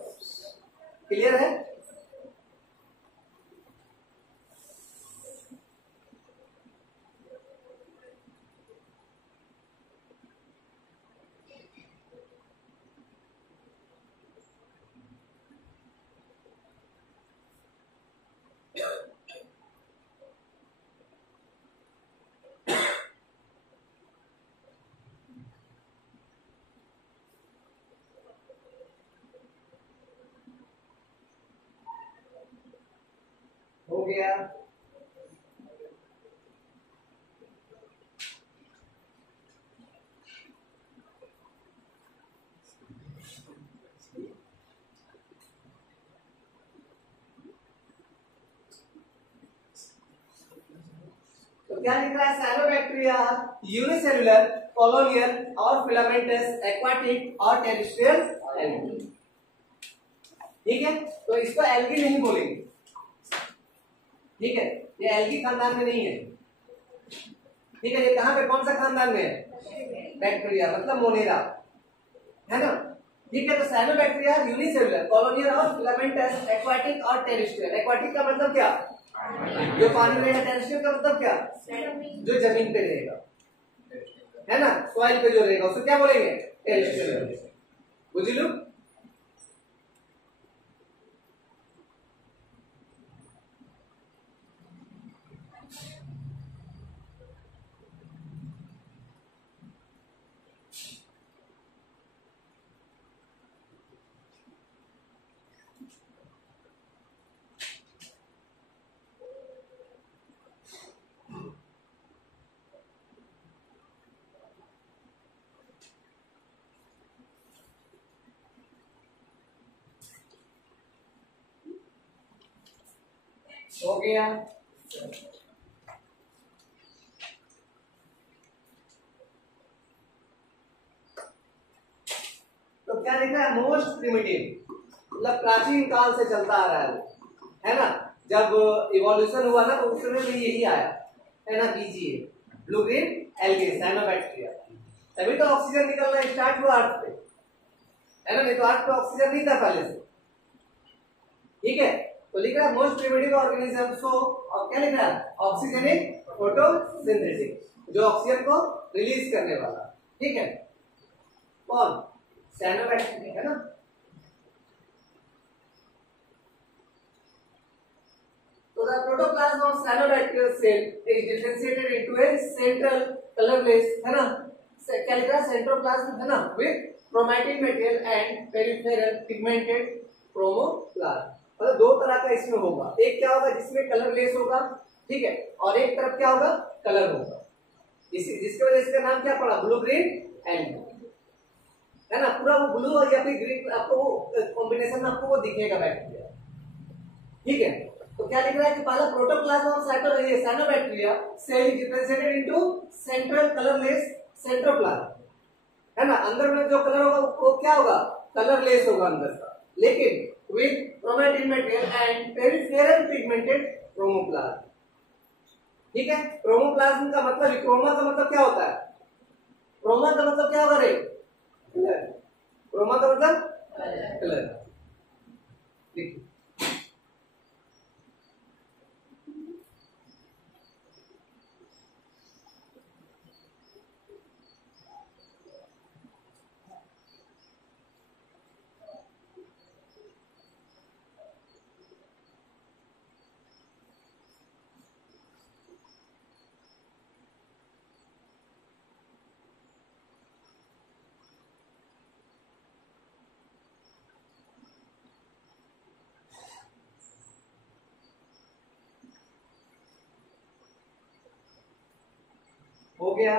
क्लियर है? हो गया। तो क्या लिख रहा है? साइनोबैक्टीरिया यूनिसेलुलर, कॉलोनियल और फिलामेंटस, एक्वाटिक और टेरेस्ट्रियल एल्गी। ठीक है, तो इसको एल्गी नहीं बोलेंगे, ठीक है। ये एल्गी खानदान में नहीं है, ठीक है। ये कहां पे, कौन सा खानदान में है? बैक्टीरिया, मतलब मोनेरा, है ना। ठीक है, तो साइनोबैक्टीरिया यूनिसेलुलर, कॉलोनियल और फिलामेंटस, एक्वाटिक और टेरेस्ट्रियल। एक्वाटिक का मतलब क्या? जो पानी में है। टेरेस्ट्रियल का मतलब क्या? जो जमीन पे रहेगा, है ना, सॉइल पे जो रहेगा उसको क्या बोलेंगे, टेरेस्ट्रियल। बुझलू। हो गया। तो क्या लिखा है, मोस्ट प्रिमिटिव, मतलब प्राचीन काल से चलता आ रहा है ना। जब इवोल्यूशन हुआ ना तो उस समय भी यही आया है ना, BGA, blue green algae, cyanobacteria. तभी तो ऑक्सीजन निकलना स्टार्ट हुआ अर्थ पे, है ना, नहीं तो अर्थ पे ऑक्सीजन नहीं था पहले से। ठीक है, तो लिख रहा है मोस्ट प्रिमिटिव ऑर्गेनिज्म। सो और क्या लिख रहा है, ऑक्सीजनिक फोटोसिंथेटिक, जो ऑक्सीजन को रिलीज करने वाला। ठीक है, कौन, साइनोबैक्टीरिया, है ना। So the protoplasm of cyanobacterial cell is differentiated into a central colorless, है ना, क्या लिख रहा है, centroplasm, है ना, with chromatin material and peripheral pigmented chromoplasm। मतलब दो तरह का इसमें होगा, एक क्या होगा जिसमें कलरलेस होगा, ठीक है, और एक तरफ क्या होगा, कलर होगा, जिसकी वजह से इसका नाम क्या पड़ा, ब्लू ग्रीन एल्गे, है ना। पूरा वो ब्लू या फिर ग्रीन, आपको वो कॉम्बिनेशन में आपको वो दिखेगा बैक्टीरिया। ठीक है, तो क्या लिख रहा है कि पहला protoplasm of cyanobacteria cell is differentiated into central colourless centroplasm, है ना। अंदर में जो कलर होगा वो क्या होगा, कलरलेस होगा अंदर का, लेकिन with chromatin material and peripheral pigmented chromoplasm. ठीक है, क्रोमोप्लाज्म का मतलब, क्रोमा का मतलब क्या होता है, क्रोमा का मतलब क्या होगा रे, कलर। क्रोमा का मतलब कलर। देखिए हो गया।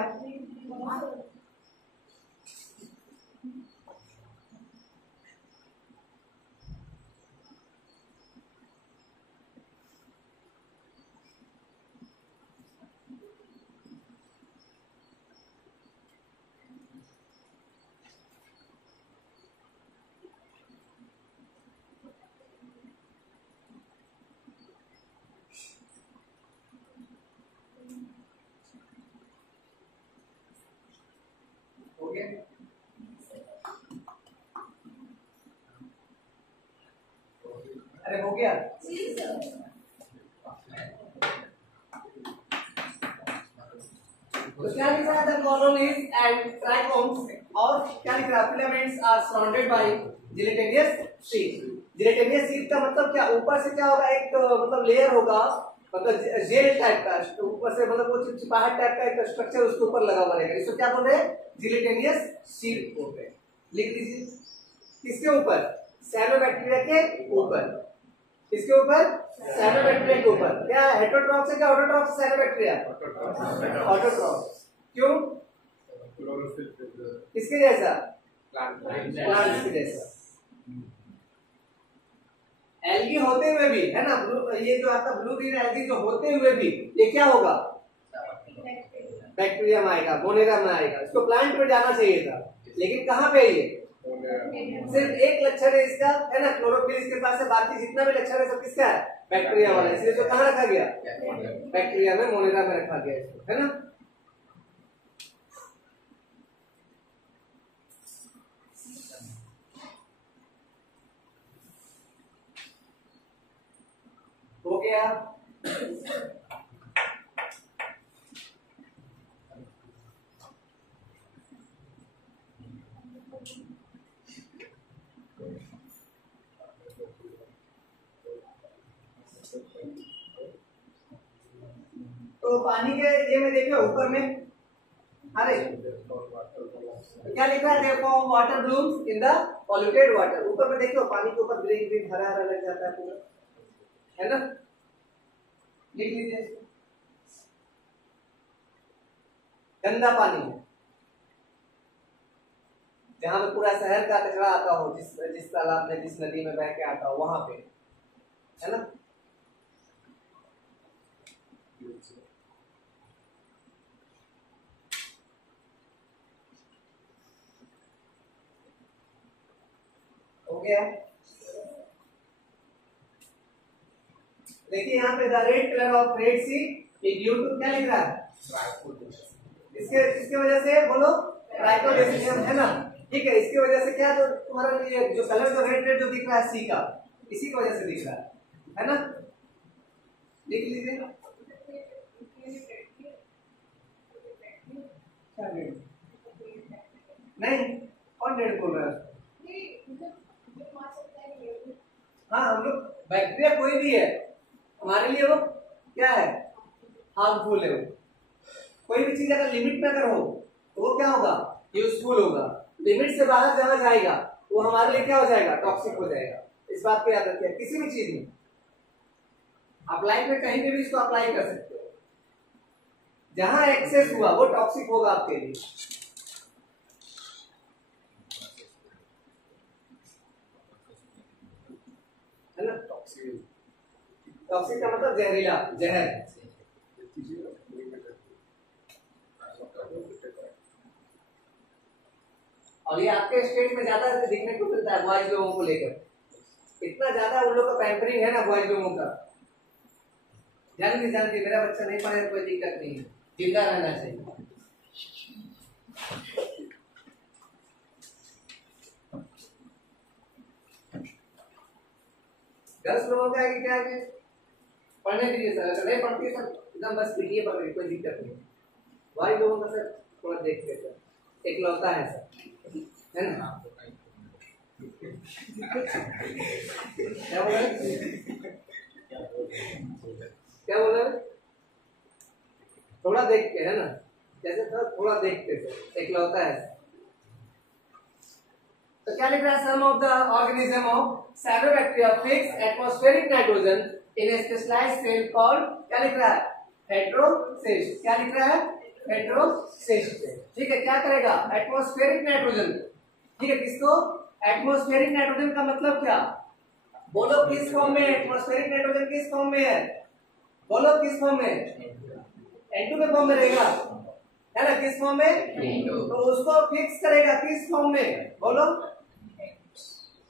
हो गया, अरे हो गया। तो क्या लिख रहा है, द कॉलोनीज एंड ट्राइकोम्स, और क्या लिख रहा है, filaments are surrounded by gelatinous sheet. Gelatinous sheet का मतलब क्या, ऊपर से क्या होगा, एक मतलब लेयर होगा, मतलब जेल टाइप का, ऊपर से मतलब वो चिपचिपाहट टाइप का एक स्ट्रक्चर उसके ऊपर लगा हुआ रहेगा, इसको क्या बोल रहे हैं, जिलेटिनियस शीट बोलते हैं। लिख लीजिए, किसके ऊपर, साइनोबैक्टीरिया के ऊपर, इसके ऊपर, साइनोबैक्टीरिया के ऊपर। क्या हेटेरोट्रॉफ से क्या ऑटोट्रॉफ से साइनोबैक्टीरिया, ऑटोट्रॉफ। क्यों, किसके जैसा, प्लांट्स के जैसा। एल्गी होते हुए भी, है ना, ये जो आपका ब्लू ग्रीन एल्गी जो होते हुए भी, ये क्या होगा, बैक्टीरिया में आएगा, मोनेरा में आएगा। इसको प्लांट में जाना चाहिए था, लेकिन कहाँ पे, ये सिर्फ एक लक्षण है इसका, है ना, क्लोरोफिल इसके पास है, बाकी जितना भी लक्षण है सब किसका है, बैक्टीरिया वाला। इसलिए तो कहाँ रखा गया, बैक्टीरिया में, मोनेरा में रखा गया इसको, है ना। हो गया। तो पानी के ये में देखिए ऊपर में, अरे क्या लिखा है, देखो water blooms in the polluted water. ऊपर में देखिए पानी के ऊपर ग्रीन ग्रीन हरा हरा लग जाता है पूरा, है ना, लिख लीजिए। गंदा पानी है, जहां पे पूरा शहर का कचरा आता हो, जिस तालाब में, जिस नदी में बह के आता हो, वहां पे, है ना। हो गया। देखिए यहाँ पे the red colour of red sea due to, क्या लिख रहा है, इसके वजह से बोलो ट्राइकोडेसियम, है ना, ठीक है। इसकी वजह से क्या, जो तुम्हारा ये जो कलर जो रेड रेड जो दिख रहा है सी का, इसी की वजह से दिख रहा है ना, लिख लीजिए। नहीं, कौन रेड बोल रहा है? हाँ, हम लोग बैक्टीरिया कोई भी है हमारे लिए वो क्या है, हार्मफुल है। वो कोई भी चीज अगर लिमिट में अगर हो तो वो क्या होगा, यूजफुल होगा। लिमिट से बाहर जाना जाएगा वो हमारे लिए क्या हो जाएगा, टॉक्सिक हो जाएगा। इस बात को याद रखिए, किसी भी चीज में आप लाइफ में कहीं भी इसको अप्लाई कर सकते हो। जहां एक्सेस हुआ वो टॉक्सिक होगा आपके लिए, है ना। टॉक्सिक का मतलब जहरीला, जहर। और ये आपके स्टेट में ज्यादा दिखने को मिलता है बॉयज लोगों को लेकर। इतना ज्यादा उन लोगों का पैम्परिंग है ना बॉयज लोगों का। जानती मेरा बच्चा नहीं पढ़े कोई दिक्कत नहीं है, जिंदा रहना चाहिए। गर्ल्स लोगों का है कि क्या है, पढ़ने दीजिए सर, अगर नहीं पढ़ती है सर एकदम बस पीटिए पढ़ रही, कोई दिक्कत नहीं। बॉयज लोगों का सर थोड़ा देखते सर, इकलौता है सर, है ना। क्या बोल रहे, क्या बोल रहे, थोड़ा देखते है ना, जैसे सर थोड़ा देखते सर, इकलौता है। तो क्या लिख रहा है, some of the organism of cyanobacteria fix atmospheric nitrogen in a specialised cell called, क्या लिख रहा है, हेटेरोसिस्ट। क्या लिख रहा है, हेटेरोसिस्ट। ठीक है, क्या करेगा, एटमॉस्फेरिक नाइट्रोजन, ठीक है। किसको, एटमॉस्फेरिक नाइट्रोजन का मतलब क्या, बोलो किस फॉर्म में, एटमॉस्फेरिक नाइट्रोजन किस फॉर्म में है, बोलो किस फॉर्म में, N2 के फॉर्म में रहेगा, है ना, किस फॉर्म में, तो उसको फिक्स करेगा किस फॉर्म में, बोलो,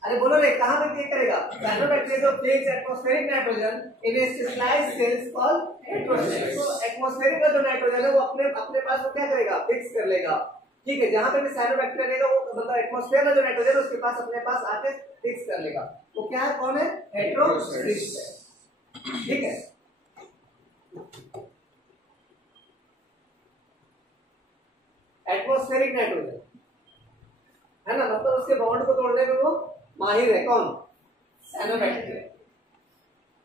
अरे बोलो रे, कहां पे क्या करेगा, साइनोबैक्टीरिया जो fix atmospheric nitrogen in a specialised cells called heterocyst. तो एटमॉस्फेरिक का जो नाइट्रोजन है वो अपने पास वो क्या करेगा, फिक्स कर लेगा, ठीक है। जहां पे भी साइनोबैक्टीरिया रहेगा वो मतलब एटमॉस्फेयर में जो नाइट्रोजन है उसके पास अपने पास आके फिक्स कर लेगा। वो क्या है, कौन है, हेटेरोसिस्ट है, ठीक है। एटमॉस्फेरिक नाइट्रोजन है ना, मतलब उसके बॉन्ड को तोड़ने में वो माहिर है, कौन, साइनोबैक्टीरिया,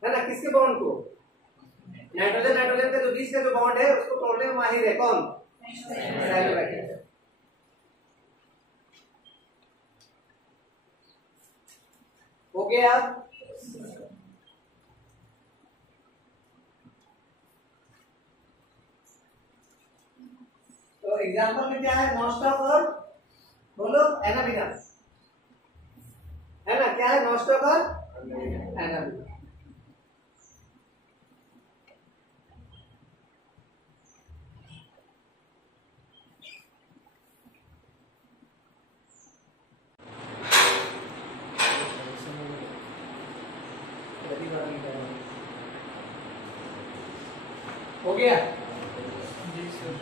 है ना। किसके बॉन्ड को, नाइट्रोजन नाइट्रोजन के जो बीच का जो बॉन्ड है उसको तोड़ने में माहिर है, कौन, साइनोबैक्टीरिया। हो गया अब, तो एग्जांपल में क्या है, नॉनस्टॉप और बोलो एनाबिना, है ना, क्या है, नॉनस्टॉप और एनाबिना। हो गया जी सर।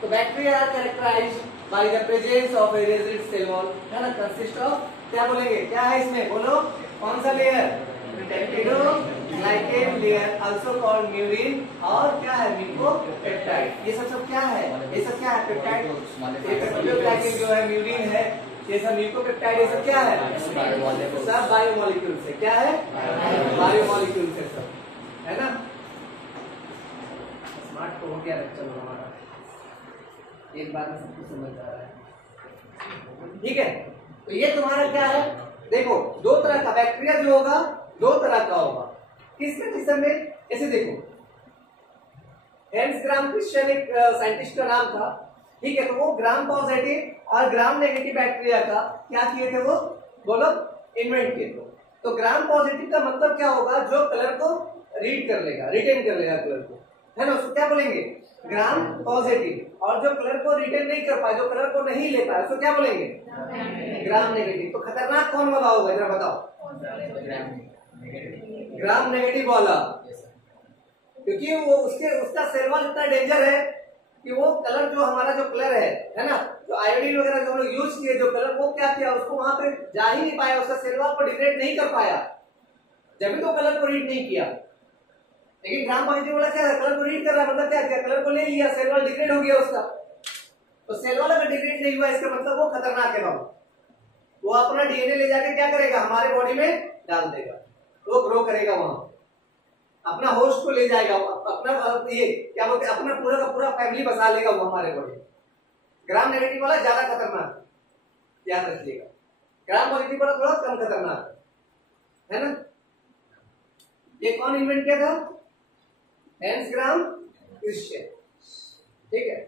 तो bacteria are characterised by the presence of a rigid cell wall, है ना, कंसिस्ट ऑफ, क्या बोलेंगे, क्या है इसमें, बोलो कौन सा layer, peptidoglycan layer also called murein, और क्या है, म्यूकोपेप्टाइड। ये सब क्या है, ये सब क्या है, पेप्टाइड। पेप्टिडोग्लाइकेन जो है म्यूरिन है, ये सब म्यूकोपेप्टाइड, ये सब क्या है? सब बायोमोलिक्यूल से, क्या है? बायोमोलिक्यूल से सब, है ना? स्मार्ट तो हो गया लेक्चर हमारा, एक बार में सब कुछ समझ आ रहा है, ठीक है? तो ये तुम्हारा क्या है? देखो, दो तरह का बैक्टीरिया जो होगा, दो तरह का होगा। किस कंडीशन में? ऐसे देखो, हेंस ग्राम क्रिश्चियन एक साइंटिस्ट का नाम था, ठीक है? तो वो ग्राम पॉजिटिव और ग्राम नेगेटिव बैक्टीरिया का क्या किए थे? वो बोलो, इन्वेंट किए थे। तो ग्राम पॉजिटिव का मतलब क्या होगा? जो कलर को रीड कर लेगा, रिटेन कर लेगा कलर को, है ना? उसको क्या बोलेंगे? Gram positive. और जो कलर को रिटेन नहीं कर पाए, जो कलर को नहीं ले पाए, उसको क्या बोलेंगे? Gram negative. तो खतरनाक कौन वाला होगा जरा बताओ? ग्राम नेगेटिव वाला, क्योंकि वो उसका सेल वॉल इतना डेंजर है कि वो कलर, जो हमारा जो कलर है ना, जो आयोडीन वगैरह जो हम लोग यूज किए, जो कलर, वो क्या किया? उसको वहां पे जा ही नहीं पाया, उसका सेल वॉल को डिग्रेड नहीं कर पाया, जब भी तो कलर को रीड नहीं किया। लेकिन ग्राम पॉजिटिव वाला क्या है? कलर को रीड कर रहा है, मतलब क्या किया? कलर को ले लिया, सेल वॉल डिग्रेड हो गया उसका। तो सेल वॉल अगर डिग्रेड नहीं हुआ, इसका मतलब वो खतरनाक है बाबू। वो अपना डीएनए ले जाके क्या करेगा? हमारे बॉडी में डाल देगा, वो ग्रो करेगा, वहां अपना होस्ट को ले जाएगा, अपना ये क्या बोलते हैं, अपना पूरा का पूरा फैमिली बसा लेगा वो हमारे बॉडी। ग्राम नेगेटिव वाला ज्यादा खतरनाक, याद रखिएगा। ग्राम पॉजिटिव वाला थोड़ा कम खतरनाक है ना? ये कौन इन्वेंट किया था? हेंस ग्राम क्रिश्चियन, ठीक है?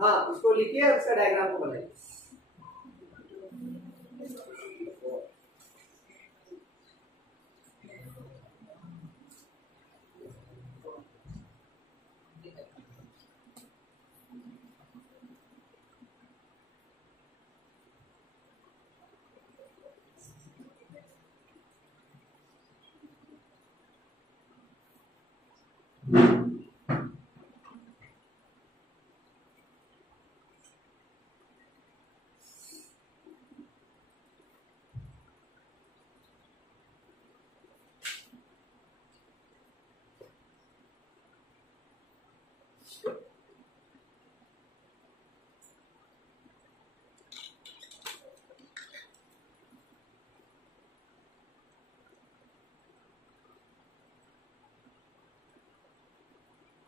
हाँ, उसको लिखिए और उसका डायग्राम को बनाइए।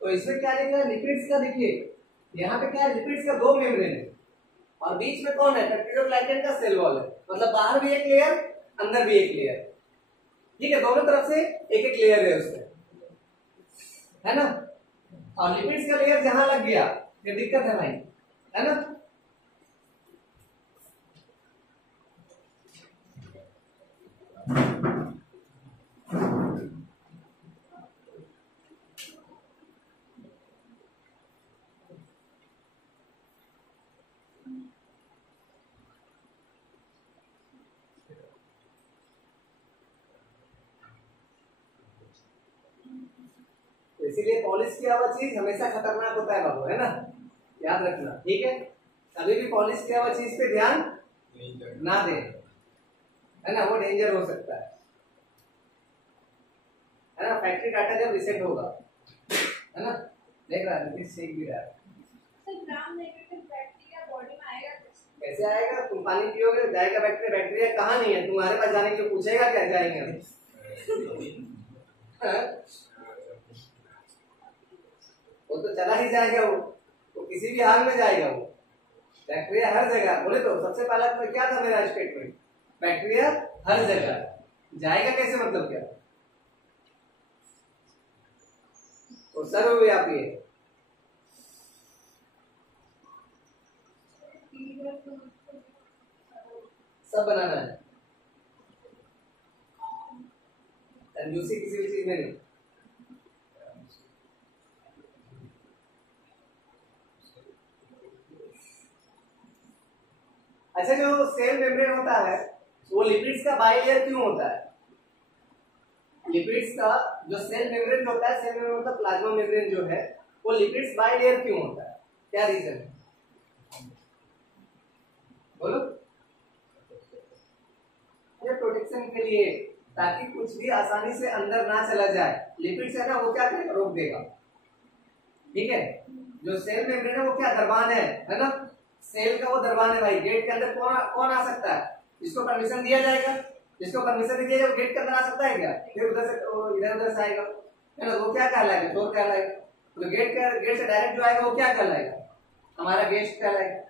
तो इसमें क्या लिखा है? लिपिड्स का। देखिए यहाँ पे क्या है? लिपिड्स का दो मेम्ब्रेन है और बीच में कौन है? पेप्टिडोग्लाइकन का सेल वॉल है, मतलब बाहर भी एक लेयर, अंदर भी एक लेयर, ठीक है? दोनों तरफ से एक एक लेयर है उसमें, है ना? और लिपिड्स का लेयर जहां लग गया फिर दिक्कत है भाई, है ना? इसीलिए पॉलिश किया हुआ चीज हमेशा खतरनाक होता है बाबू, है ना? याद रखना, ठीक है? कभी भी पॉलिश किया हुआ चीज पे ध्यान ना दें, है ना? वो डेंजर हो सकता है ना? फैक्ट्री डाटा जब रिसेट होगा, है ना? देख रहा है, सीख भी रहा है। कैसे आएगा? तुम पानी पियोगे, जाएगा बैक्टीरिया। बैक्टीरिया कहाँ नहीं है? तुम्हारे पास जाने के लिए पूछेगा क्या? जाएंगे वो तो चला ही जाएगा, वो किसी भी हाल में जाएगा। वो बैक्टीरिया हर जगह, बोले तो सबसे पहला तो क्या था मेरा स्टेटमेंट? बैक्टीरिया हर जगह जाएगा, कैसे मतलब क्या? वो सर्वव्यापी है। सब बनाना है, कंजूसी किसी भी चीज में नहीं। अच्छा, जो सेल मेम्ब्रेन होता है वो लिपिड्स का बाइलेयर क्यों होता है? लिपिड्स का जो सेल मेम्ब्रेन होता है, सेल मेम्ब्रेन मतलब प्लाज्मा मेम्ब्रेन जो है, वो लिपिड्स बाइलेयर क्यों होता है? क्या रीजन है? बोलो। ये प्रोटेक्शन के लिए, ताकि कुछ भी आसानी से अंदर ना चला जाए। लिपिड्स है ना, वो क्या करेगा? रोक देगा, ठीक है? जो सेल मेम्ब्रेन है वो क्या? दरबान है ना? सेल का वो दरवाजा है भाई, गेट के अंदर कौन आ सकता है, इसको परमिशन दिया जाएगा, जिसको परमिशन नहीं दिया जाएगा गेट के अंदर आ सकता है क्या, फिर उधर से इधर उधर से आएगा, है ना, वो क्या कहलाएगा, चोर कहलाएगा। तो गेट से डायरेक्ट जो आएगा वो क्या कहलाएगा, हमारा गेस्ट कहलाएगा।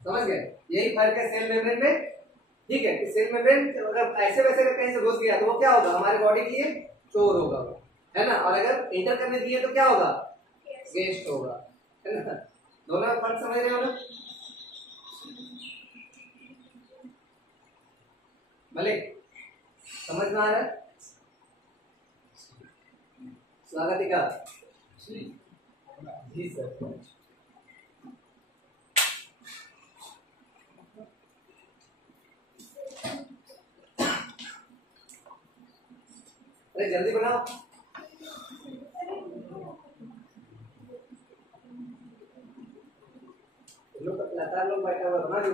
समझ गए, यही फर्क है सेल मेम्ब्रेन में। ठीक है, कि सेल मेम्ब्रेन अगर ऐसे वैसे कहीं से घुस गया तो वो क्या होगा, हमारे बॉडी के लिए चोर होगा, है ना, और अगर इंटर करने दिए तो क्या होगा, गेस्ट होगा, है ना। दोनों फर्क समझ रहे हो ना। मलिक समझ में आ रहा है, स्वागतिका जी सर। अरे जल्दी बनाओ, लोग लगातार लोग बैठा हुआ, बना दो।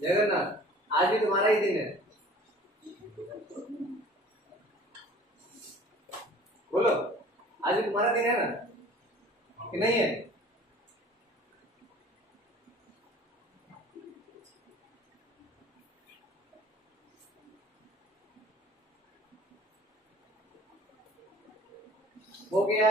जगन्नाथ आज भी तुम्हारा ही दिन है, बोलो आज भी तुम्हारा दिन है ना कि नहीं है। हो गया,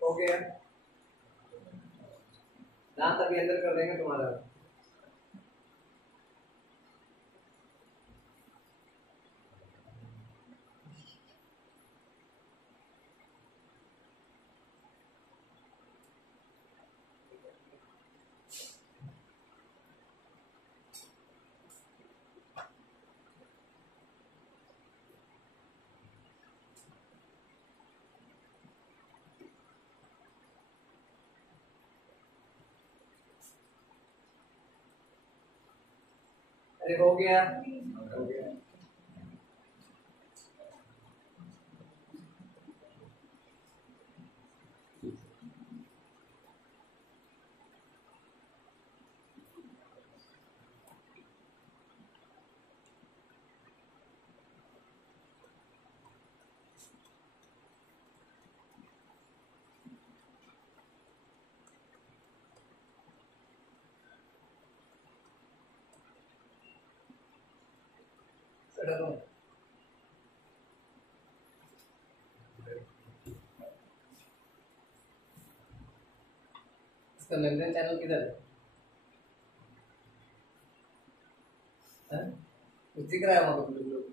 हो गया, दांत अभी अंदर कर देंगे तुम्हारा। अरे हो गया, हो गया। इसका मेम्ब्रेन चैनल किधर है, दिख रहा है वहां पर लोग।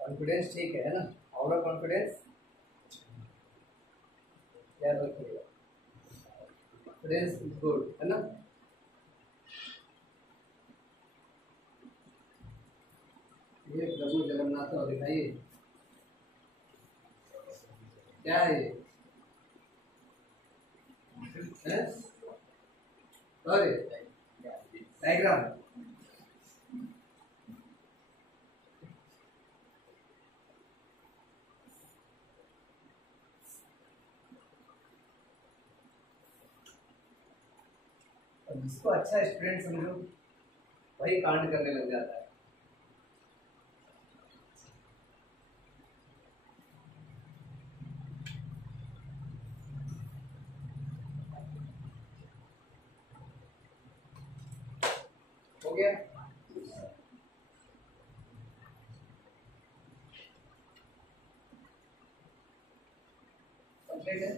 कॉन्फिडेंस ठीक है ना, और कॉन्फिडेंस याद रखिएगा, कॉन्फिडेंस इज गुड, है ना। ये प्रभु जगन्नाथ को दिखाइए क्या है ये, सॉरी डायग्राम। जिसको अच्छा स्टूडेंट समझो वही कांड करने लग जाता है। हो गया? कंप्लीट है?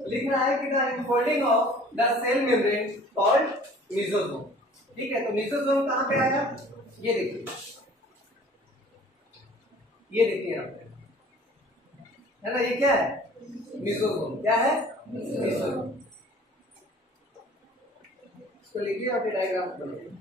लिख रहा है कि the unfolding of the cell membrane called mesosome. ठीक है, तो मेसोसोम कहां पे आया? ये देखिए, ये देखिए यहाँ पे है ना, ये क्या है? मेसोसोम। क्या है? मेसोसोम। इसको लिखिए और फिर डायग्राम बनाइए।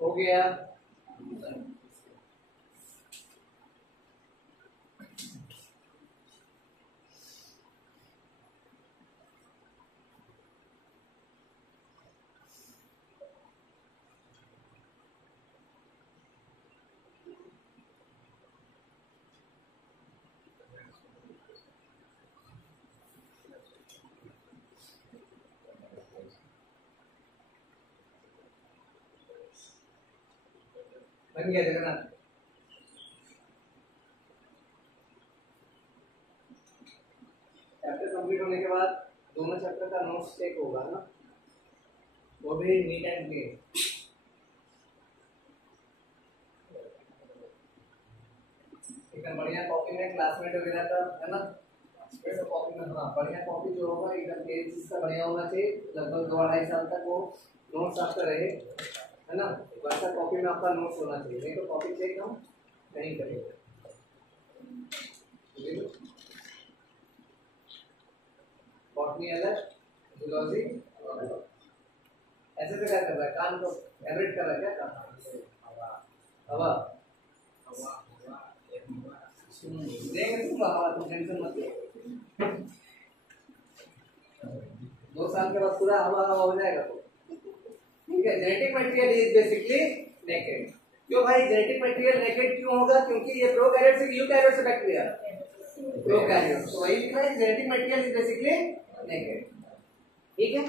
हो गया? बन गया जगन्नाथ? चैप्टर कंप्लीट होने के बाद दोनों चैप्टर का नोट्स चेक होगा ना, वो भी नीट एंड क्लीन। एकदम बढ़िया कॉपी में क्लासमेट वगैरह का है ना, तो कॉपी में हाँ बढ़िया कॉपी जो होगा एकदम पेज जिसका बढ़िया होना चाहिए, लगभग 2-2.5 साल तक वो नोट्स आपका रहे, है ना, वैसा कॉपी में आपका नोट्स होना चाहिए, नहीं तो कॉपी चेक हम नहीं करेंगे। बॉटनी अलग, जूलॉजी ऐसे तो क्या कर रहा है, कान को एवरेट कर रहा है क्या? कान हवा देख तुम हवा, तुम टेंशन मत लो, 2 साल के बाद पूरा हवा हवा हो जाएगा। तो ठीक है, genetic material is basically naked. क्यों भाई जेनेटिक मटेरियल नेकेड क्यों होगा? क्योंकि ये प्रोकैरियोट से यूकैरियोट से बैक्टीरिया, प्रोकैरियोट, तो वही लिखा है genetic material is basically naked. ठीक है,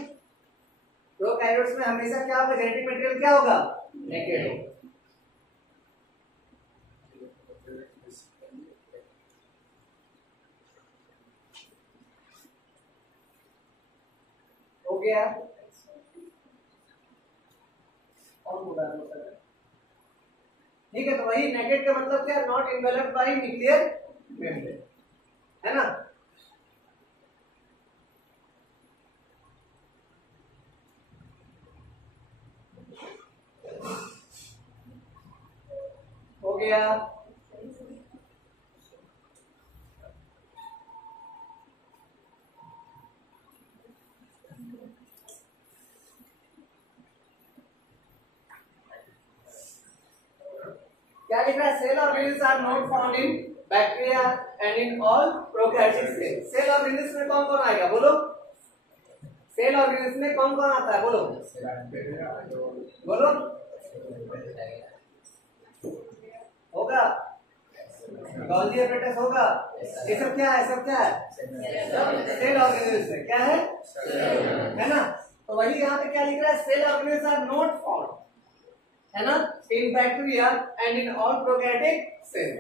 प्रोकैरियोट्स में हमेशा क्या होगा? जेनेटिक मटेरियल क्या होगा? नेकेड होगा। हो गया? और बोला ठीक है, तो वही नेकेड का मतलब क्या? Not enveloped by nuclear membrane, है ना। गया। क्या लिख रहा है? Cell organelles are not found in bacteria and in all prokaryotic cell. Cell organelles में कौन कौन आएगा बोलो? सेल ऑर्गेनिल्स में कौन कौन आता है बोलो? बोलो होगा, गॉल्गी एपरेटस होगा। ये सब क्या है? सब क्या है? सेल ऑर्गेनिल्स है। क्या है ना? तो वही यहाँ पे क्या लिख रहा है? Cell organelles are not found, है ना, in bacteria and in all prokaryotic cell.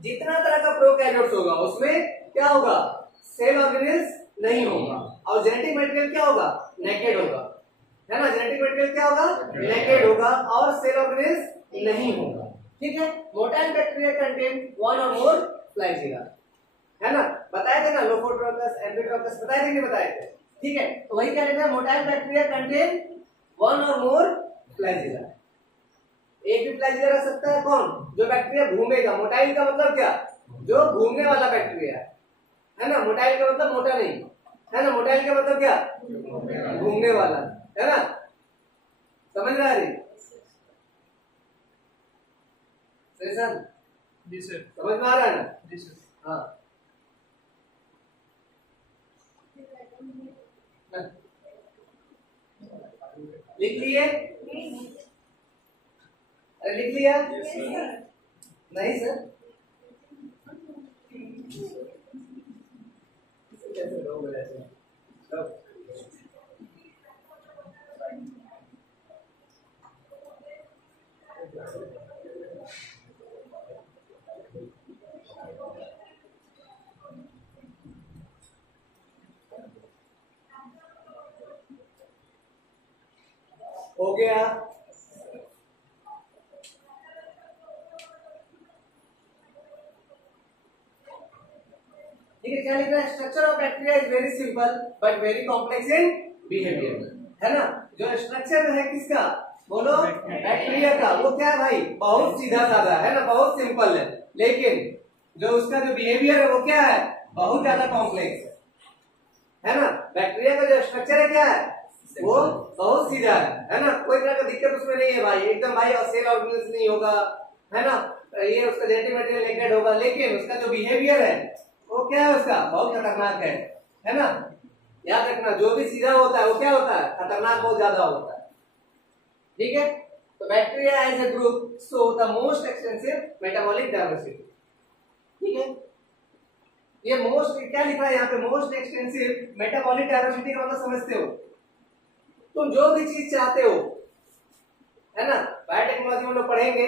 जितना तरह का प्रोकैरियोट्स होगा उसमें क्या होगा? सेल ऑर्गेनिल्स नहीं होगा। और जेनेटिक मटेरियल क्या होगा? नेकेड होगा, है ना। जेनेटिक मटेरियल क्या होगा? नेकेड होगा और सेल ऑर्गेनिल्स नहीं होगा। ठीक है। मोटाइल बैक्टीरिया कंटेन वन और मोर फ्लैजिला, है ना। बताए थे ना, लोफोट्रोकस, एम्फिट्रोकस बताए थे, नहीं बताए थे? ठीक है। तो वही क्या लिखना है? मोटाइल बैक्टीरिया कंटेन वन और मोर फ्लैजिला। एक भी फ्लैजिला रह सकता है। कौन? जो बैक्टीरिया घूमेगा। मोटाइल का मतलब क्या? जो घूमने वाला बैक्टीरिया है ना। मोटाइल का मतलब मोटा नहीं, है ना। मोटाइल का मतलब क्या? घूमने वाला, है ना। समझ में आ रही? सर जी सर। समझ में आ रहा है ना? जी सर। हाँ लिख लिए? अरे लिख लिया? नहीं सर, कैसे लोग ऐसे? हो गया। ठीक है। क्या लिख रहा है? Structure of bacteria is very simple but very complex in behaviour, है ना। जो स्ट्रक्चर है किसका बोलो? बैक्टीरिया का। वो क्या है भाई? बहुत सीधा साधा, है ना, बहुत सिंपल है। लेकिन जो उसका जो बिहेवियर है वो क्या है? बहुत ज्यादा कॉम्प्लेक्स है ना। बैक्टीरिया का जो स्ट्रक्चर है क्या है? वो बहुत सीधा है ना। कोई तरह का दिक्कत उसमें नहीं है भाई, एकदम भाई। और सेल ऑर्गेनिल्स नहीं होगा, है ना। ये उसका जेनेटिक मटेरियल नेकेड होगा, लेकिन उसका जो बिहेवियर है वो क्या है? उसका बहुत खतरनाक है ना। याद रखना, जो भी सीधा होता है वो क्या होता है? खतरनाक बहुत ज्यादा होता है। ठीक है। तो bacteria as a group show the most extensive metabolic diversity. ठीक है। ये मोस्ट क्या लिखा है यहाँ पे? मोस्ट एक्सटेंसिव मेटाबॉलिक डाइवर्सिटी का मतलब समझते हो? तुम जो भी चीज चाहते हो, है ना। बायोटेक्नोलॉजी में लोग पढ़ेंगे,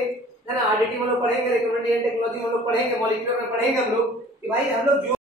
है ना। आरडीटी में लोग पढ़ेंगे, रिकमेंडेशन टेक्नोलॉजी में लोग पढ़ेंगे, मॉलिक्यूलर में पढ़ेंगे हम लोग कि भाई हम लोग जो